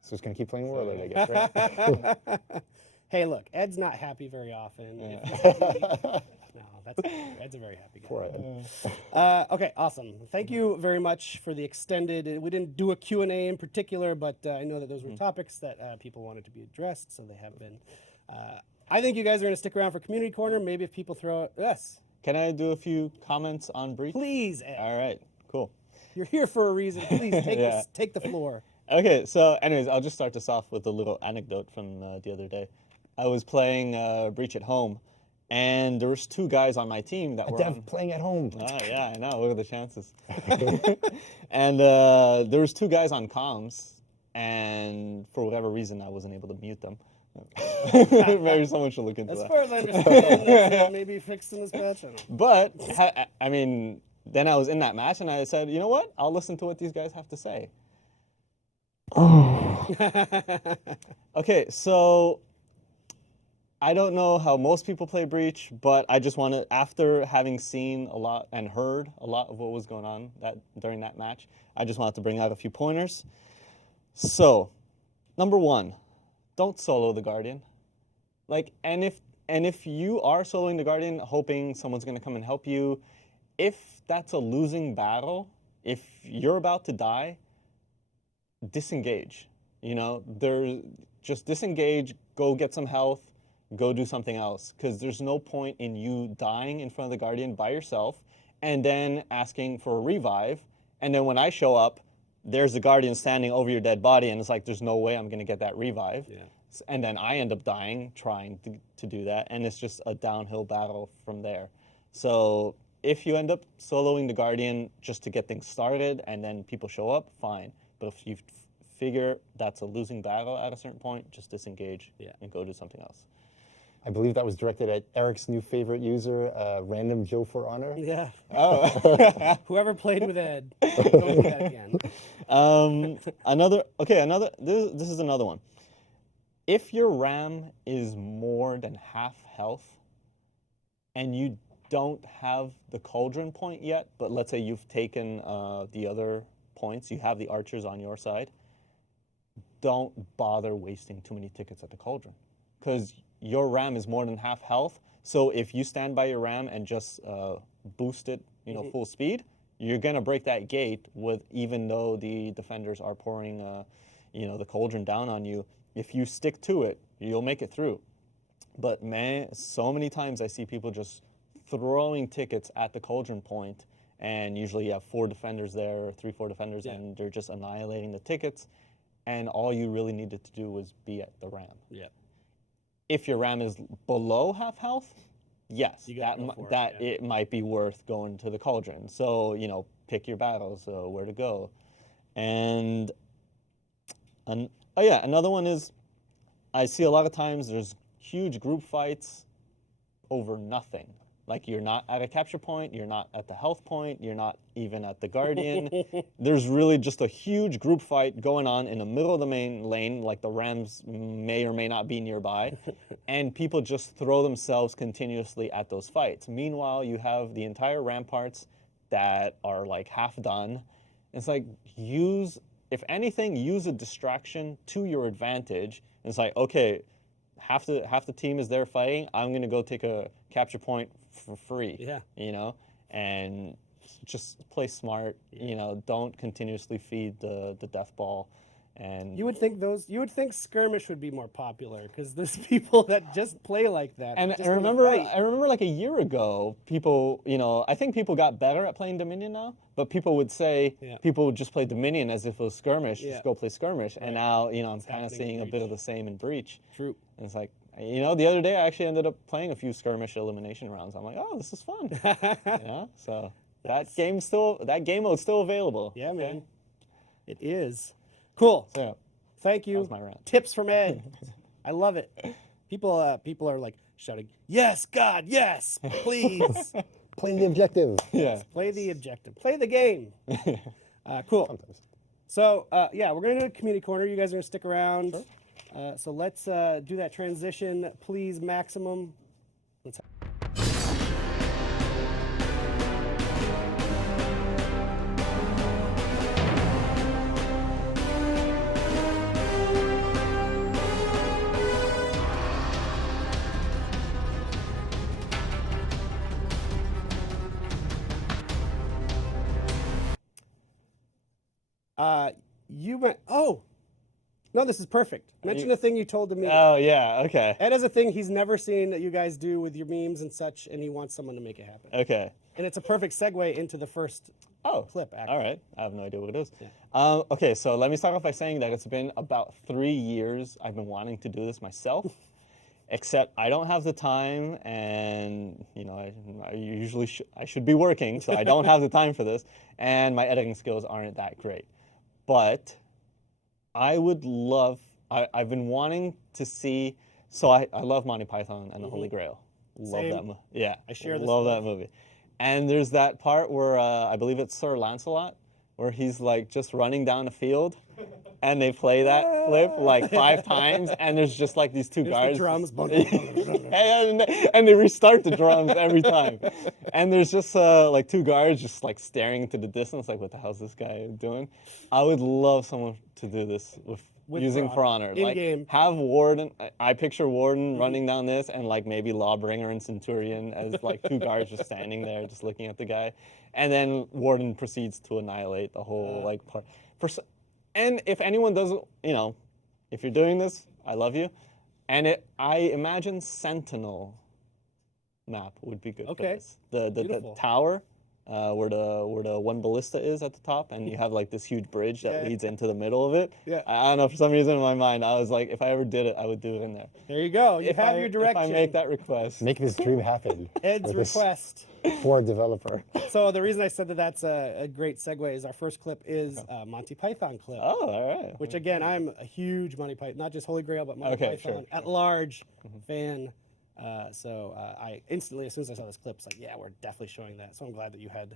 So it's going to keep playing Warlord, I guess, right? Hey, look, Ed's not happy very often. Ed's a very happy guy. Poor Ed. Okay, awesome. Thank you very much for the extended. We didn't do a Q&A in particular, but I know that those were topics that people wanted to be addressed, so they have been. I think you guys are going to stick around for Community Corner. Maybe if people throw it. Yes. Can I do a few comments on Breach? Please, Ed. All right, cool. You're here for a reason. Please take the floor. Okay, so anyways, I'll just start this off with a little anecdote from the other day. I was playing Breach at home, and there was two guys on my team that were playing at home. Oh yeah, I know. What are the chances? And there was two guys on comms, and for whatever reason, I wasn't able to mute them. Maybe someone should look into As that. far as I understand, that's maybe fixed in this patch. I don't know. But I mean, then I was in that match and I said, you know what? I'll listen to what these guys have to say. Okay, so I don't know how most people play Breach, but I just wanted, after having seen a lot and heard a lot of what was going on during that match, I just wanted to bring out a few pointers. So, number one, don't solo the Guardian. Like, and if you are soloing the Guardian, hoping someone's going to come and help you, if that's a losing battle, if you're about to die, disengage. You know, just disengage, go get some health, go do something else. Because there's no point in you dying in front of the Guardian by yourself and then asking for a revive. And then when I show up, there's the Guardian standing over your dead body, and it's like, there's no way I'm going to get that revive. Yeah. And then I end up dying trying to do that, and it's just a downhill battle from there. So if you end up soloing the Guardian just to get things started and then people show up, fine. But if you figure that's a losing battle at a certain point, just disengage and go do something else. I believe that was directed at Eric's new favorite user, Random Joe for Honor. Yeah. Oh. Whoever played with Ed, don't do that again. This is another one. If your RAM is more than half health and you don't have the cauldron point yet, but let's say you've taken the other points, you have the archers on your side, don't bother wasting too many tickets at the cauldron, because your RAM is more than half health. So if you stand by your RAM and just boost it, full speed, you're gonna break that gate even though the defenders are pouring, the cauldron down on you. If you stick to it, you'll make it through. But man, so many times I see people just throwing tickets at the cauldron point, and usually you have 4 defenders there, or 3-4 defenders, and they're just annihilating the tickets. And all you really needed to do was be at the RAM. Yeah. If your RAM is below half health, yes, it might be worth going to the cauldron. So pick your battles, where to go, and another one is, I see a lot of times there's huge group fights over nothing. Like, you're not at a capture point, you're not at the health point, you're not even at the Guardian. There's really just a huge group fight going on in the middle of the main lane, like the Rams may or may not be nearby, and people just throw themselves continuously at those fights. Meanwhile, you have the entire ramparts that are like half done. It's like, if anything, use a distraction to your advantage. And it's like, okay, half the team is there fighting, I'm gonna go take a capture point for free. Yeah. And just play smart. Don't continuously feed the death ball. And You would think skirmish would be more popular, because there's people that just play like that. And just I wanna remember fight. like a year ago, people, I think people got better at playing Dominion now, but people would say people would just play Dominion as if it was skirmish, just go play skirmish. And now, I'm kind of seeing a bit of the same in Breach. True. And it's like, the other day I actually ended up playing a few skirmish elimination rounds. I'm like, oh, this is fun. So that game mode's still available. Yeah, man. It is. Cool. So, yeah, Thank that you. was my rant. Tips from Ed. I love it. People are like shouting, "Yes, God, yes, please." Play the objective. Yeah. Play the objective. Play the game. Cool. Sometimes. So, we're going to do a community corner. You guys are going to stick around. Sure. So let's do that transition, please, Maximum. Let's you went, oh, no, this is perfect. Mention a thing you told to me. Oh, yeah, okay. Ed has a thing he's never seen that you guys do with your memes and such, and he wants someone to make it happen. Okay. And it's a perfect segue into the first clip, actually. All right. I have no idea what it is. Yeah. Okay, so let me start off by saying that it's been about 3 years I've been wanting to do this myself, except I don't have the time, and I usually I should be working, so I don't have the time for this, and my editing skills aren't that great. But I would love, I've been wanting to see So I love Monty Python and the Holy Grail. Love Same. that movie. Yeah, I share this love love. that movie. And there's that part where I believe it's Sir Lancelot, where he's like just running down a field, and they play that clip like 5 times, and there's just like these two Here's guys. the drums. and they restart the drums every time. And there's just like 2 guards just like staring into the distance, like what the hell's this guy doing? I would love someone to do this with using For Honor. Like In-game. have Warden. I picture Warden running down this, and like maybe Lawbringer and Centurion as like 2 guards just standing there, just looking at the guy, and then Warden proceeds to annihilate the whole like part. And if anyone doesn't, you know, if you're doing this, I love you. And I imagine Sentinel map would be good for this. The tower where the one ballista is at the top, and you have like this huge bridge that leads into the middle of it. Yeah. I don't know, for some reason in my mind, I was like, if I ever did it, I would do it in there. There you go. You have your direction. If I make that request. Make this dream happen. Ed's with this request. Ford developer. So the reason I said that that's a great segue is our first clip is Monty Python clip. Oh, all right. Which again, I'm a huge Monty Python, not just Holy Grail, but Monty Python at large fan. So I instantly, as soon as I saw this clip, was like, yeah, we're definitely showing that. So I'm glad that you had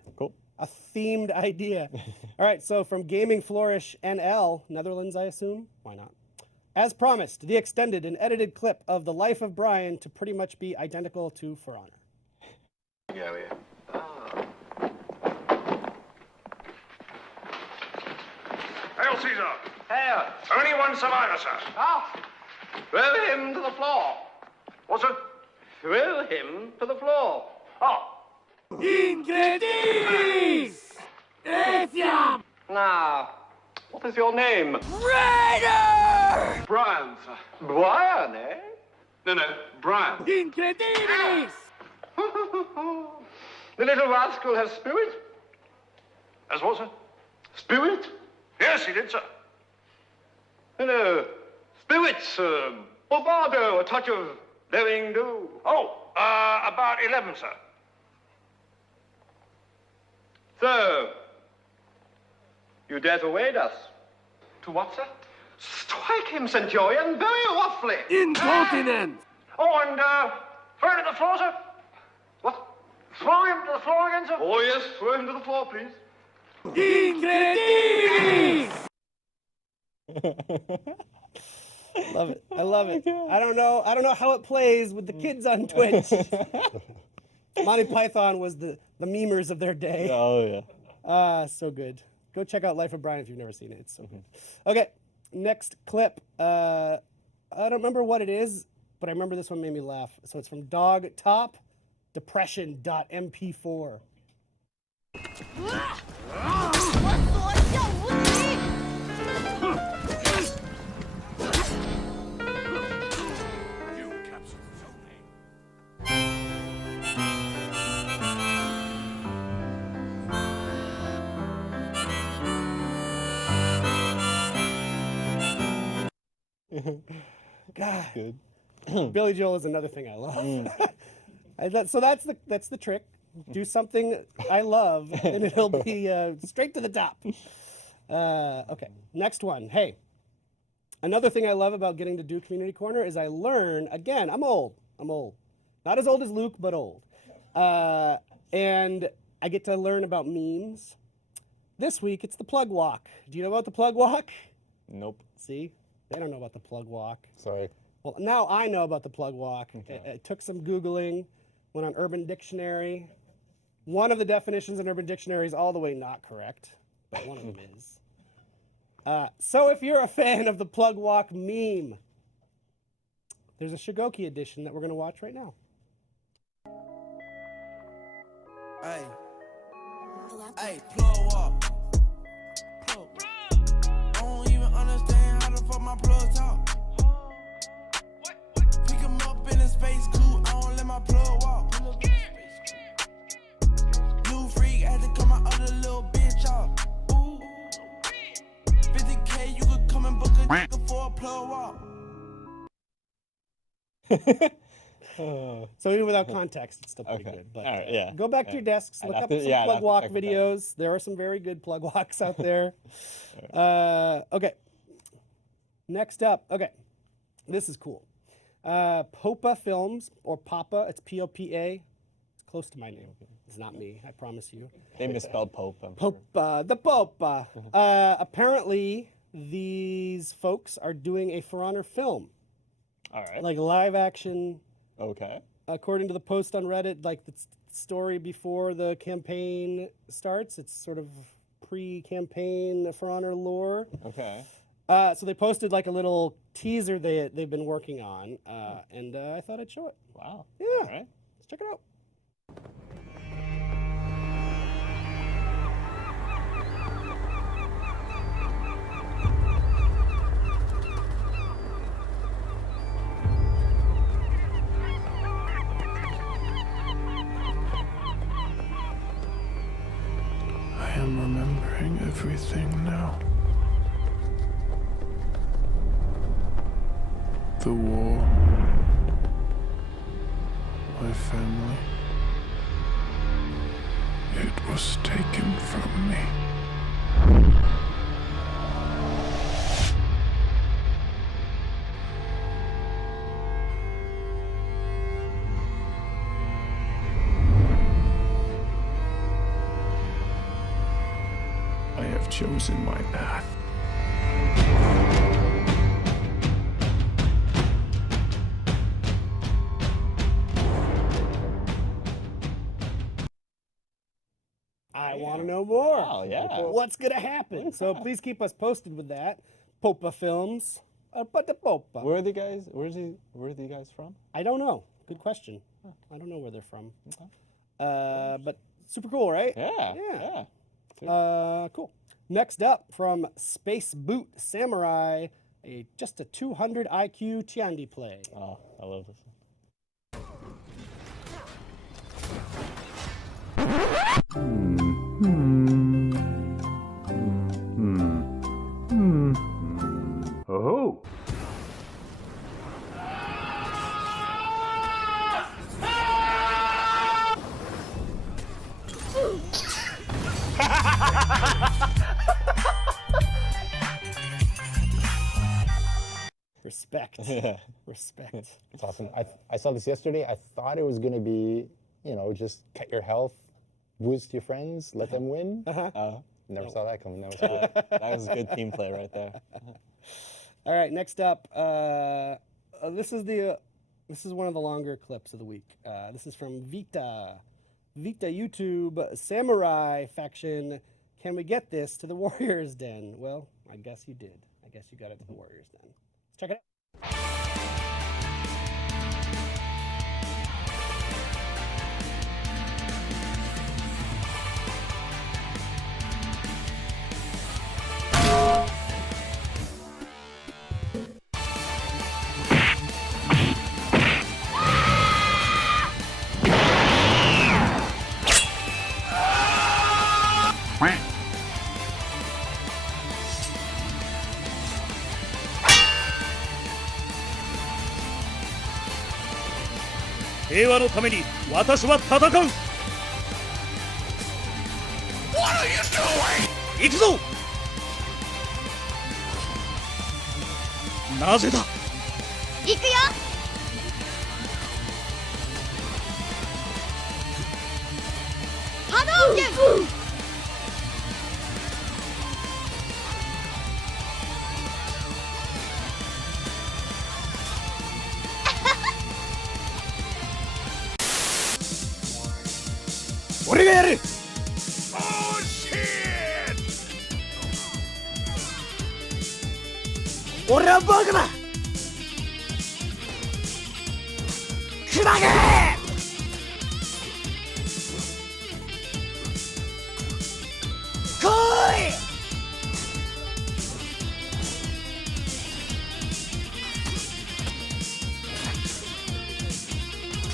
a themed idea. All right, so from Gaming Flourish NL, Netherlands, I assume. Why not? As promised, the extended and edited clip of the life of Brian to pretty much be identical to For Honor. Yeah, yeah. Hail, Caesar! Hail! Only one survivor, sir. Ah! Throw him to the floor! What's it? Throw him to the floor! Oh, Incredibilis! Etiam! Now, what is your name? Raider! Brian, sir. Brian, eh? No, Brian. Incredibilis! The little rascal has spirit? As what, sir? Spirit? Yes, he did, sir. No, spirits, bravado, a touch of daring do. Oh, about 11, sir. So, you dare to aid us? To what, sir? Strike him, Centurion, very roughly. Incontinent! Oh, and, throw him to the floor, sir? What? Throw him to the floor again, sir? Oh, yes, throw him to the floor, please. Incredibilis! Love it. I love it. I don't know how it plays with the kids on Twitch. Monty Python was the memers of their day. Oh yeah. So good. Go check out Life of Brian if you've never seen it. It's so good. Okay, next clip. I don't remember what it is, but I remember this one made me laugh. So it's from Dog Top Depression.mp4. God, Good. Billy Joel is another thing I love. So that's the trick. Do something I love, and it'll be straight to the top. Okay, next one. Hey, another thing I love about getting to do Community Corner is I learn. Again, I'm old. Not as old as Luke, but old. And I get to learn about memes. This week, it's the plug walk. Do you know about the plug walk? Nope. See? They don't know about the plug walk. Sorry. Well, now I know about the plug walk. I took some Googling, went on Urban Dictionary. One of the definitions in Urban Dictionary is all the way not correct, but one of them is. So if you're a fan of the plug walk meme, there's a Shigoki edition that we're going to watch right now. Hey, plug walk. I don't even understand how the fuck my plug talk. Pick him up in a space coupe, I don't let my plug walk. New freak had to cut my other little bitch off. Ooh. 50K, you could come and book a nigga for a plug walk. So even without context, it's still pretty good. But All right, yeah. go back to your desks, look have up to- some yeah, I'd plug have to walk check it out. videos. There are some very good plug walks out there. Okay. Next up, okay, this is cool. Popa Films, or Papa, it's P-O-P-A. It's close to my name. It's not me, I promise you. They misspelled Pope. I'm sure. Popa, the Popa. Apparently, these folks are doing a For Honor film, All right. like live action. Okay. According to the post on Reddit, like the story before the campaign starts, it's sort of pre-campaign For Honor lore. Okay. So they posted like a little teaser they've been working on, and I thought I'd show it. Wow. Yeah. All right. Let's check it out. I am remembering everything now. The war, my family, it was taken from me. I have chosen my path. I want to know more. Oh, yeah. What's going to happen? So please keep us posted with that. Popa Films. But the Popa. Where are the guys? Where are the guys from? I don't know. Good question. I don't know where they're from. But super cool, right? Yeah. Yeah. Yeah. Cool. Next up, from Space Boot Samurai, just a 200 IQ Tiandi play. Oh, I love this one. Oh. Respect. Yeah. Respect. It's awesome. I saw this yesterday. I thought it was going to be, just cut your health, boost your friends, let them win. Never saw that coming. That was cool. That was good team play right there. All right, next up, this is one of the longer clips of the week. This is from Vita YouTube Samurai Faction. Can we get this to the Warriors Den? Well, I guess you did. I guess you got it to the Warriors Den. Let's check it out.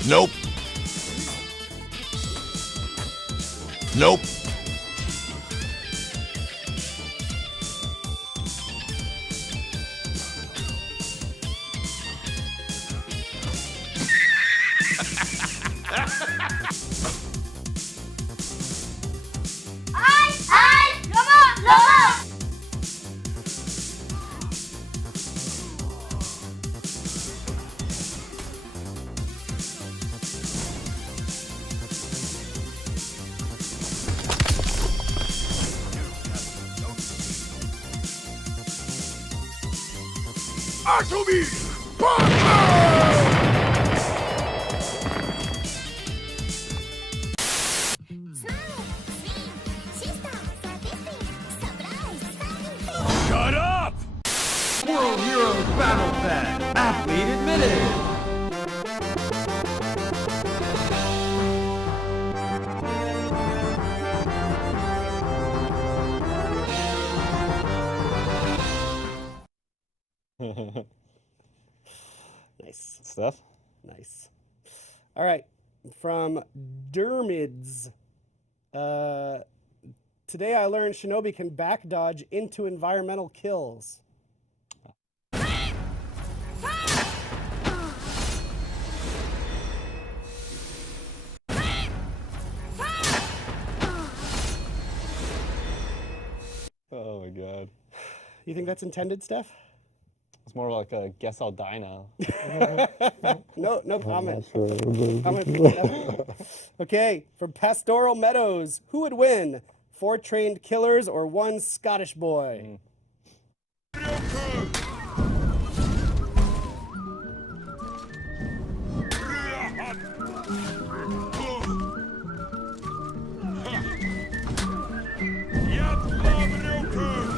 Nope. Nope. Shut up! World Heroes Battle Pack. Athlete admitted. Nice. Stuff. Nice. All right. From Dermids. Today I learned Shinobi can back dodge into environmental kills. Oh my god. You think that's intended, Steph? It's more like a guess I'll die now. No comment. Sure. No comment from Steph. Okay, from Pastoral Meadows, who would win? 4 trained killers or 1 Scottish boy?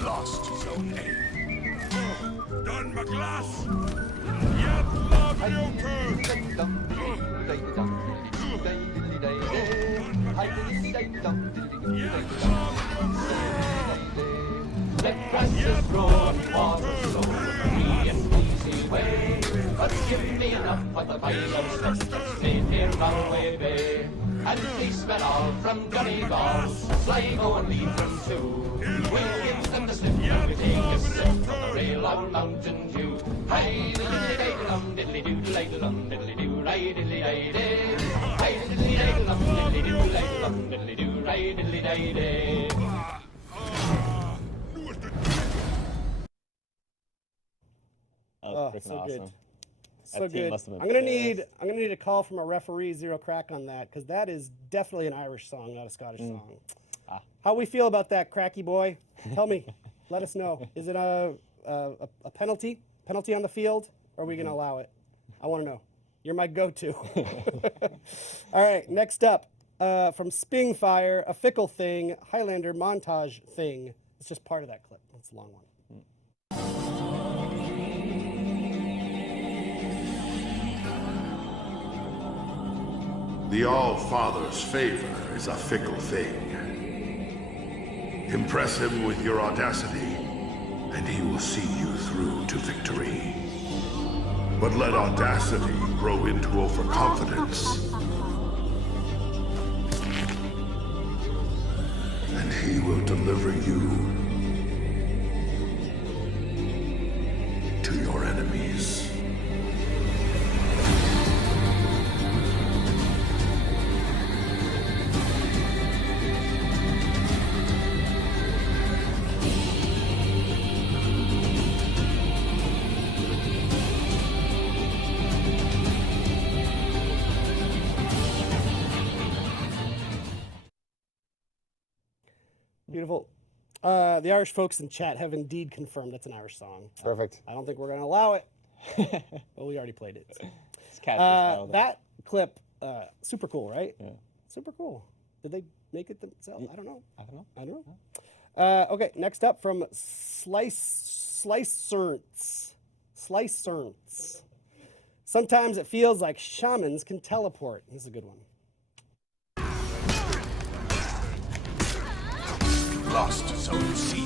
Lost Zone A. Done my glass. Let prices grow and water flow, free and easy way. But give me enough of the violence that's made here Galway Bay. And policemen all from Donegal, Sligo and Leitrim too. We'll give them the slip and we take a sip from the rail on Mountain View. Hi diddly diddly dum diddly doo diddly dum diddly doo ri diddly di day. Hi diddly diddly dum diddly doo diddly dum diddly doo ri diddly di day. That was freaking so awesome. good. So That team good. must have been I'm gonna pissed. need a call from a referee, zero crack on that, because that is definitely an Irish song, not a Scottish song. How we feel about that, cracky boy? Tell me. Let us know. Is it a penalty? Penalty on the field? Or are we gonna allow it? I want to know. You're my go-to. All right. Next up, from Spingfire, a fickle thing, Highlander montage thing. It's just part of that clip. It's a long one. The All-Father's favor is a fickle thing. Impress him with your audacity, and he will see you through to victory. But let audacity grow into overconfidence, and he will deliver you to your enemies. Beautiful. The Irish folks in chat have indeed confirmed it's an Irish song. Perfect. I don't think we're going to allow it. Well, we already played it. So. It's catchy style, though. That clip, super cool, right? Yeah. Super cool. Did they make it themselves? I don't know. I don't know. I don't know. Okay, next up from Slicerns. Sometimes it feels like shamans can teleport. This is a good one. Lost Zone C.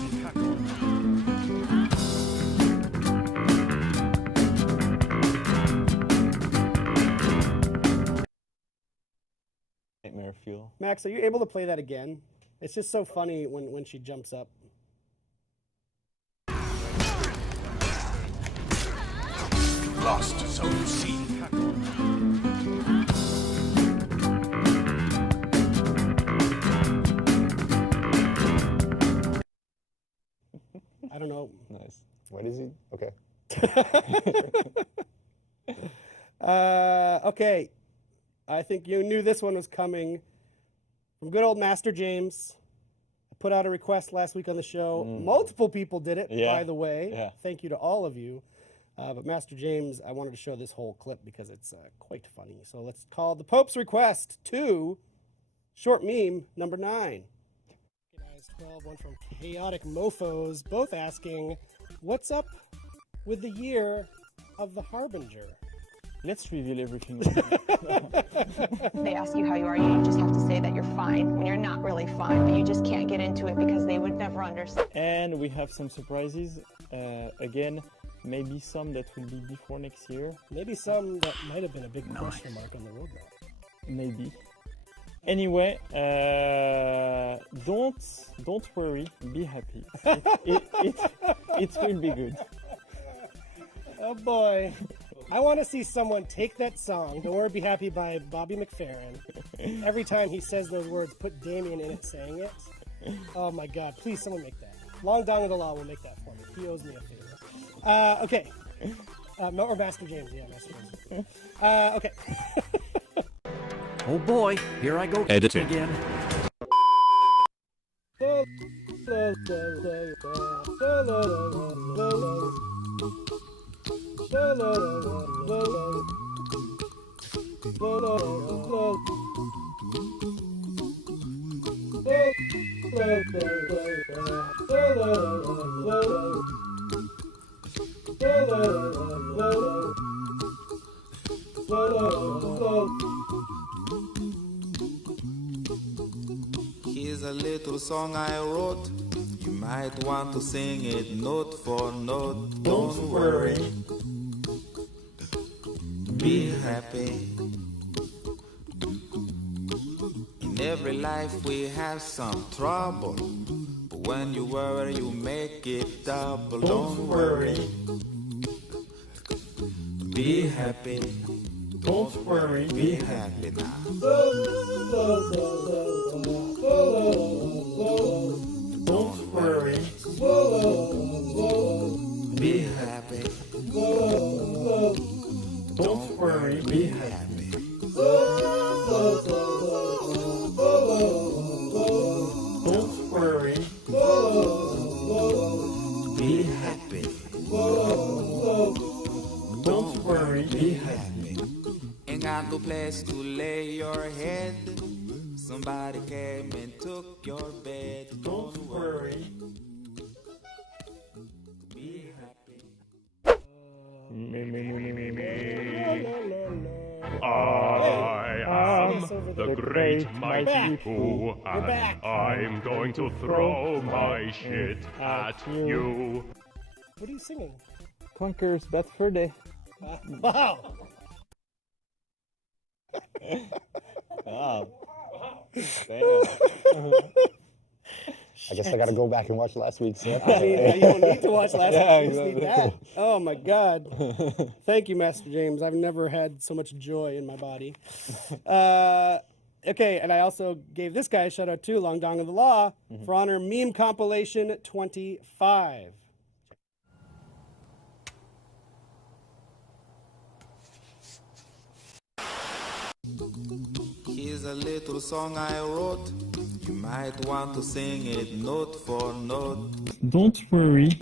Nightmare fuel. Max, are you able to play that again? It's just so funny when she jumps up. Lost Zone C. I don't know. Nice. What is he? Okay. Okay. I think you knew this one was coming. From good old Master James. I put out a request last week on the show. Multiple people did it, Yeah. by the way. Yeah. Thank you to all of you. But Master James, I wanted to show this whole clip because it's quite funny. So let's call the Pope's Request to short meme number 9. Guys, 12, one from Chaotic Mofos, both asking, what's up with the year of the Harbinger? Let's reveal everything. They ask you how you are, you just have to say that you're fine when you're not really fine, but you just can't get into it because they would never understand. And we have some surprises. Again, maybe some that will be before next year. Maybe some that might have been a big question mark on the roadmap. Maybe. Anyway, don't worry, be happy. It will be good. Oh boy. I want to see someone take that song, Don't Worry Be Happy by Bobby McFerrin. Every time he says those words, put Damien in it saying it. Oh my god, please someone make that. Long Dong of the Law will make that for me. He owes me a favor. Okay. Or Master James, yeah, Master James. Okay. Oh boy, here I go Editing again. Here's a little song I wrote. You might want to sing it note for note. Don't worry. Be happy. In every life we have some trouble. But when you worry, you make it double. Don't worry. Be happy. Don't worry. Be happy now. Don't worry. Be happy. Don't worry. Be happy. Don't worry. Be happy. Don't worry. Be happy. Ain't got no place to lay your head. Somebody came and took your bed. Don't worry. Be happy. I am the great mighty Pooh, and I'm going to throw my shit at you. What are you singing? Clunkers, Beth Fur Wow. Wow. I guess I got to go back and watch last week's. I mean, you don't need to watch last week. You just need that. Oh my God. Thank you, Master James. I've never had so much joy in my body. Okay, and I also gave this guy a shout out too, Long Dong of the Law, For Honor Meme Compilation 25. Here's a little song I wrote. You might want to sing it note for note. Don't worry.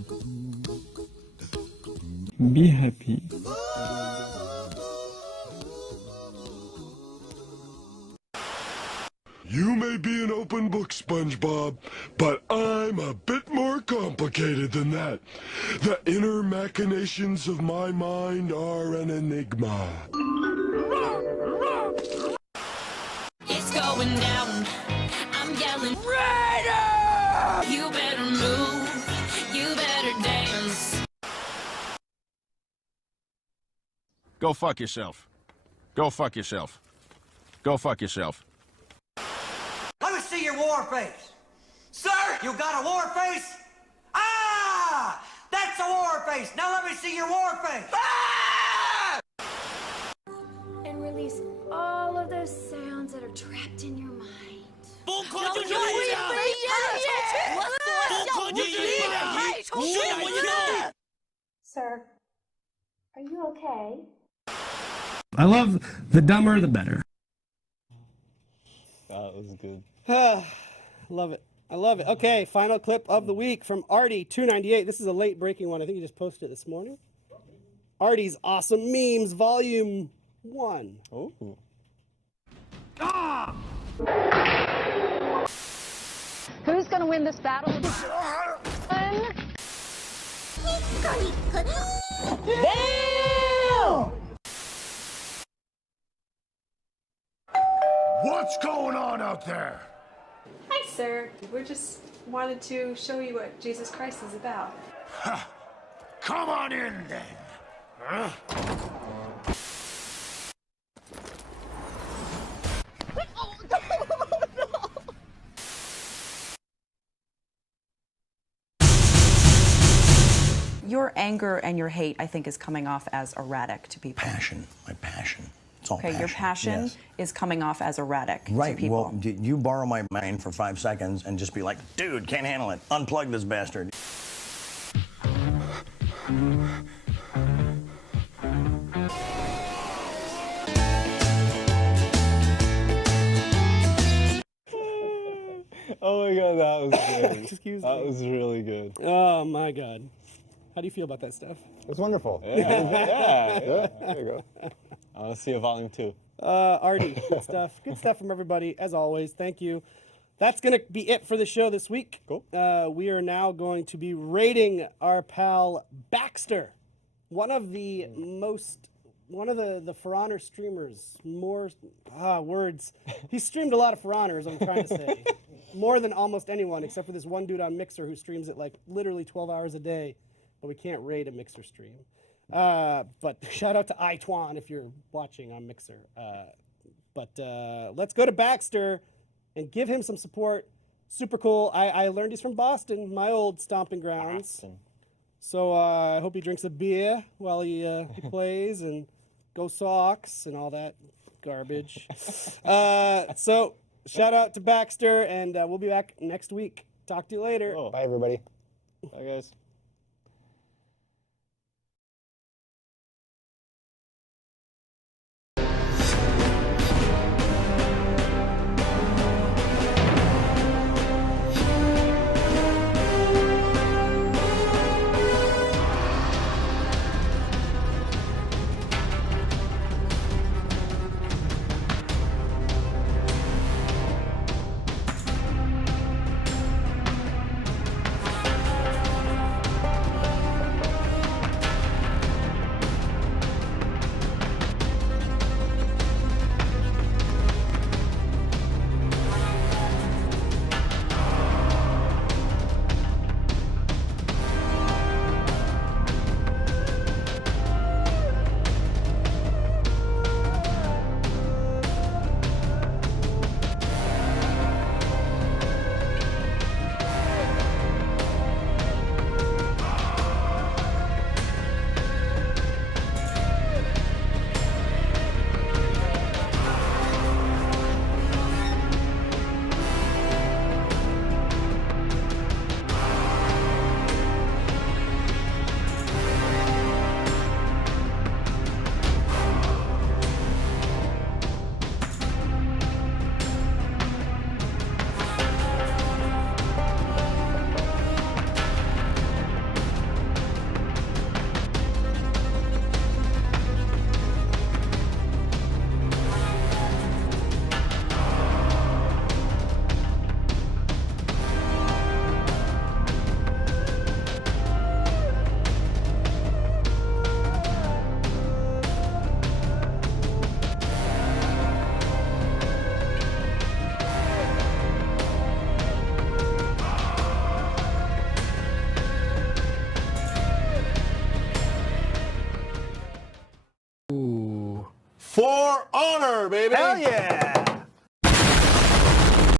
Be happy. You may be an open book, SpongeBob, but I'm a bit more complicated than that. The inner machinations of my mind are an enigma. It's going down. I'm yelling, Raider! You better move. You better dance. Go fuck yourself. Go fuck yourself. Go fuck yourself. Let me see your war face. Sir, you got a war face? Ah! That's a war face. Now let me see your war face. Ah! And release all of those sounds that are trapped in your mind. Sir, are you okay? I love the dumber the better. That was good. Love it. I love it. Okay, final clip of the week from Artie298. This is a late breaking one. I think he just posted it this morning. Artie's Awesome Memes, Volume 1. Oh. Who's gonna win this battle? What's going on out there? Hi, sir. We just wanted to show you what Jesus Christ is about. Come on in then. Huh? Your anger and your hate, I think, is coming off as erratic to people. Passion, my passion. It's all Okay, passion. your passion Yes. is coming off as erratic Right, to people. well, you borrow my mind for 5 seconds and just be like, dude, can't handle it. Unplug this bastard. Oh my god, that was good. Excuse that me. was really good. Oh my god. How do you feel about that stuff? It's wonderful. Yeah. There you go. I want to see a volume 2. Artie, good stuff. Good stuff from everybody, as always. Thank you. That's going to be it for the show this week. Cool. We are now going to be rating our pal Baxter, one of the For Honor streamers. Words. He streamed a lot of For Honor, as I'm trying to say. More than almost anyone, except for this one dude on Mixer who streams it like literally 12 hours a day, but we can't rate a Mixer stream. But shout out to iTwan if you're watching on Mixer. But let's go to Baxter and give him some support. Super cool. I learned he's from Boston, my old stomping grounds. Boston. So I hope he drinks a beer while he plays and go Sox and all that garbage. So shout out to Baxter, and we'll be back next week. Talk to you later. Oh. Bye, everybody. Bye, guys. For Honor, baby! Hell yeah!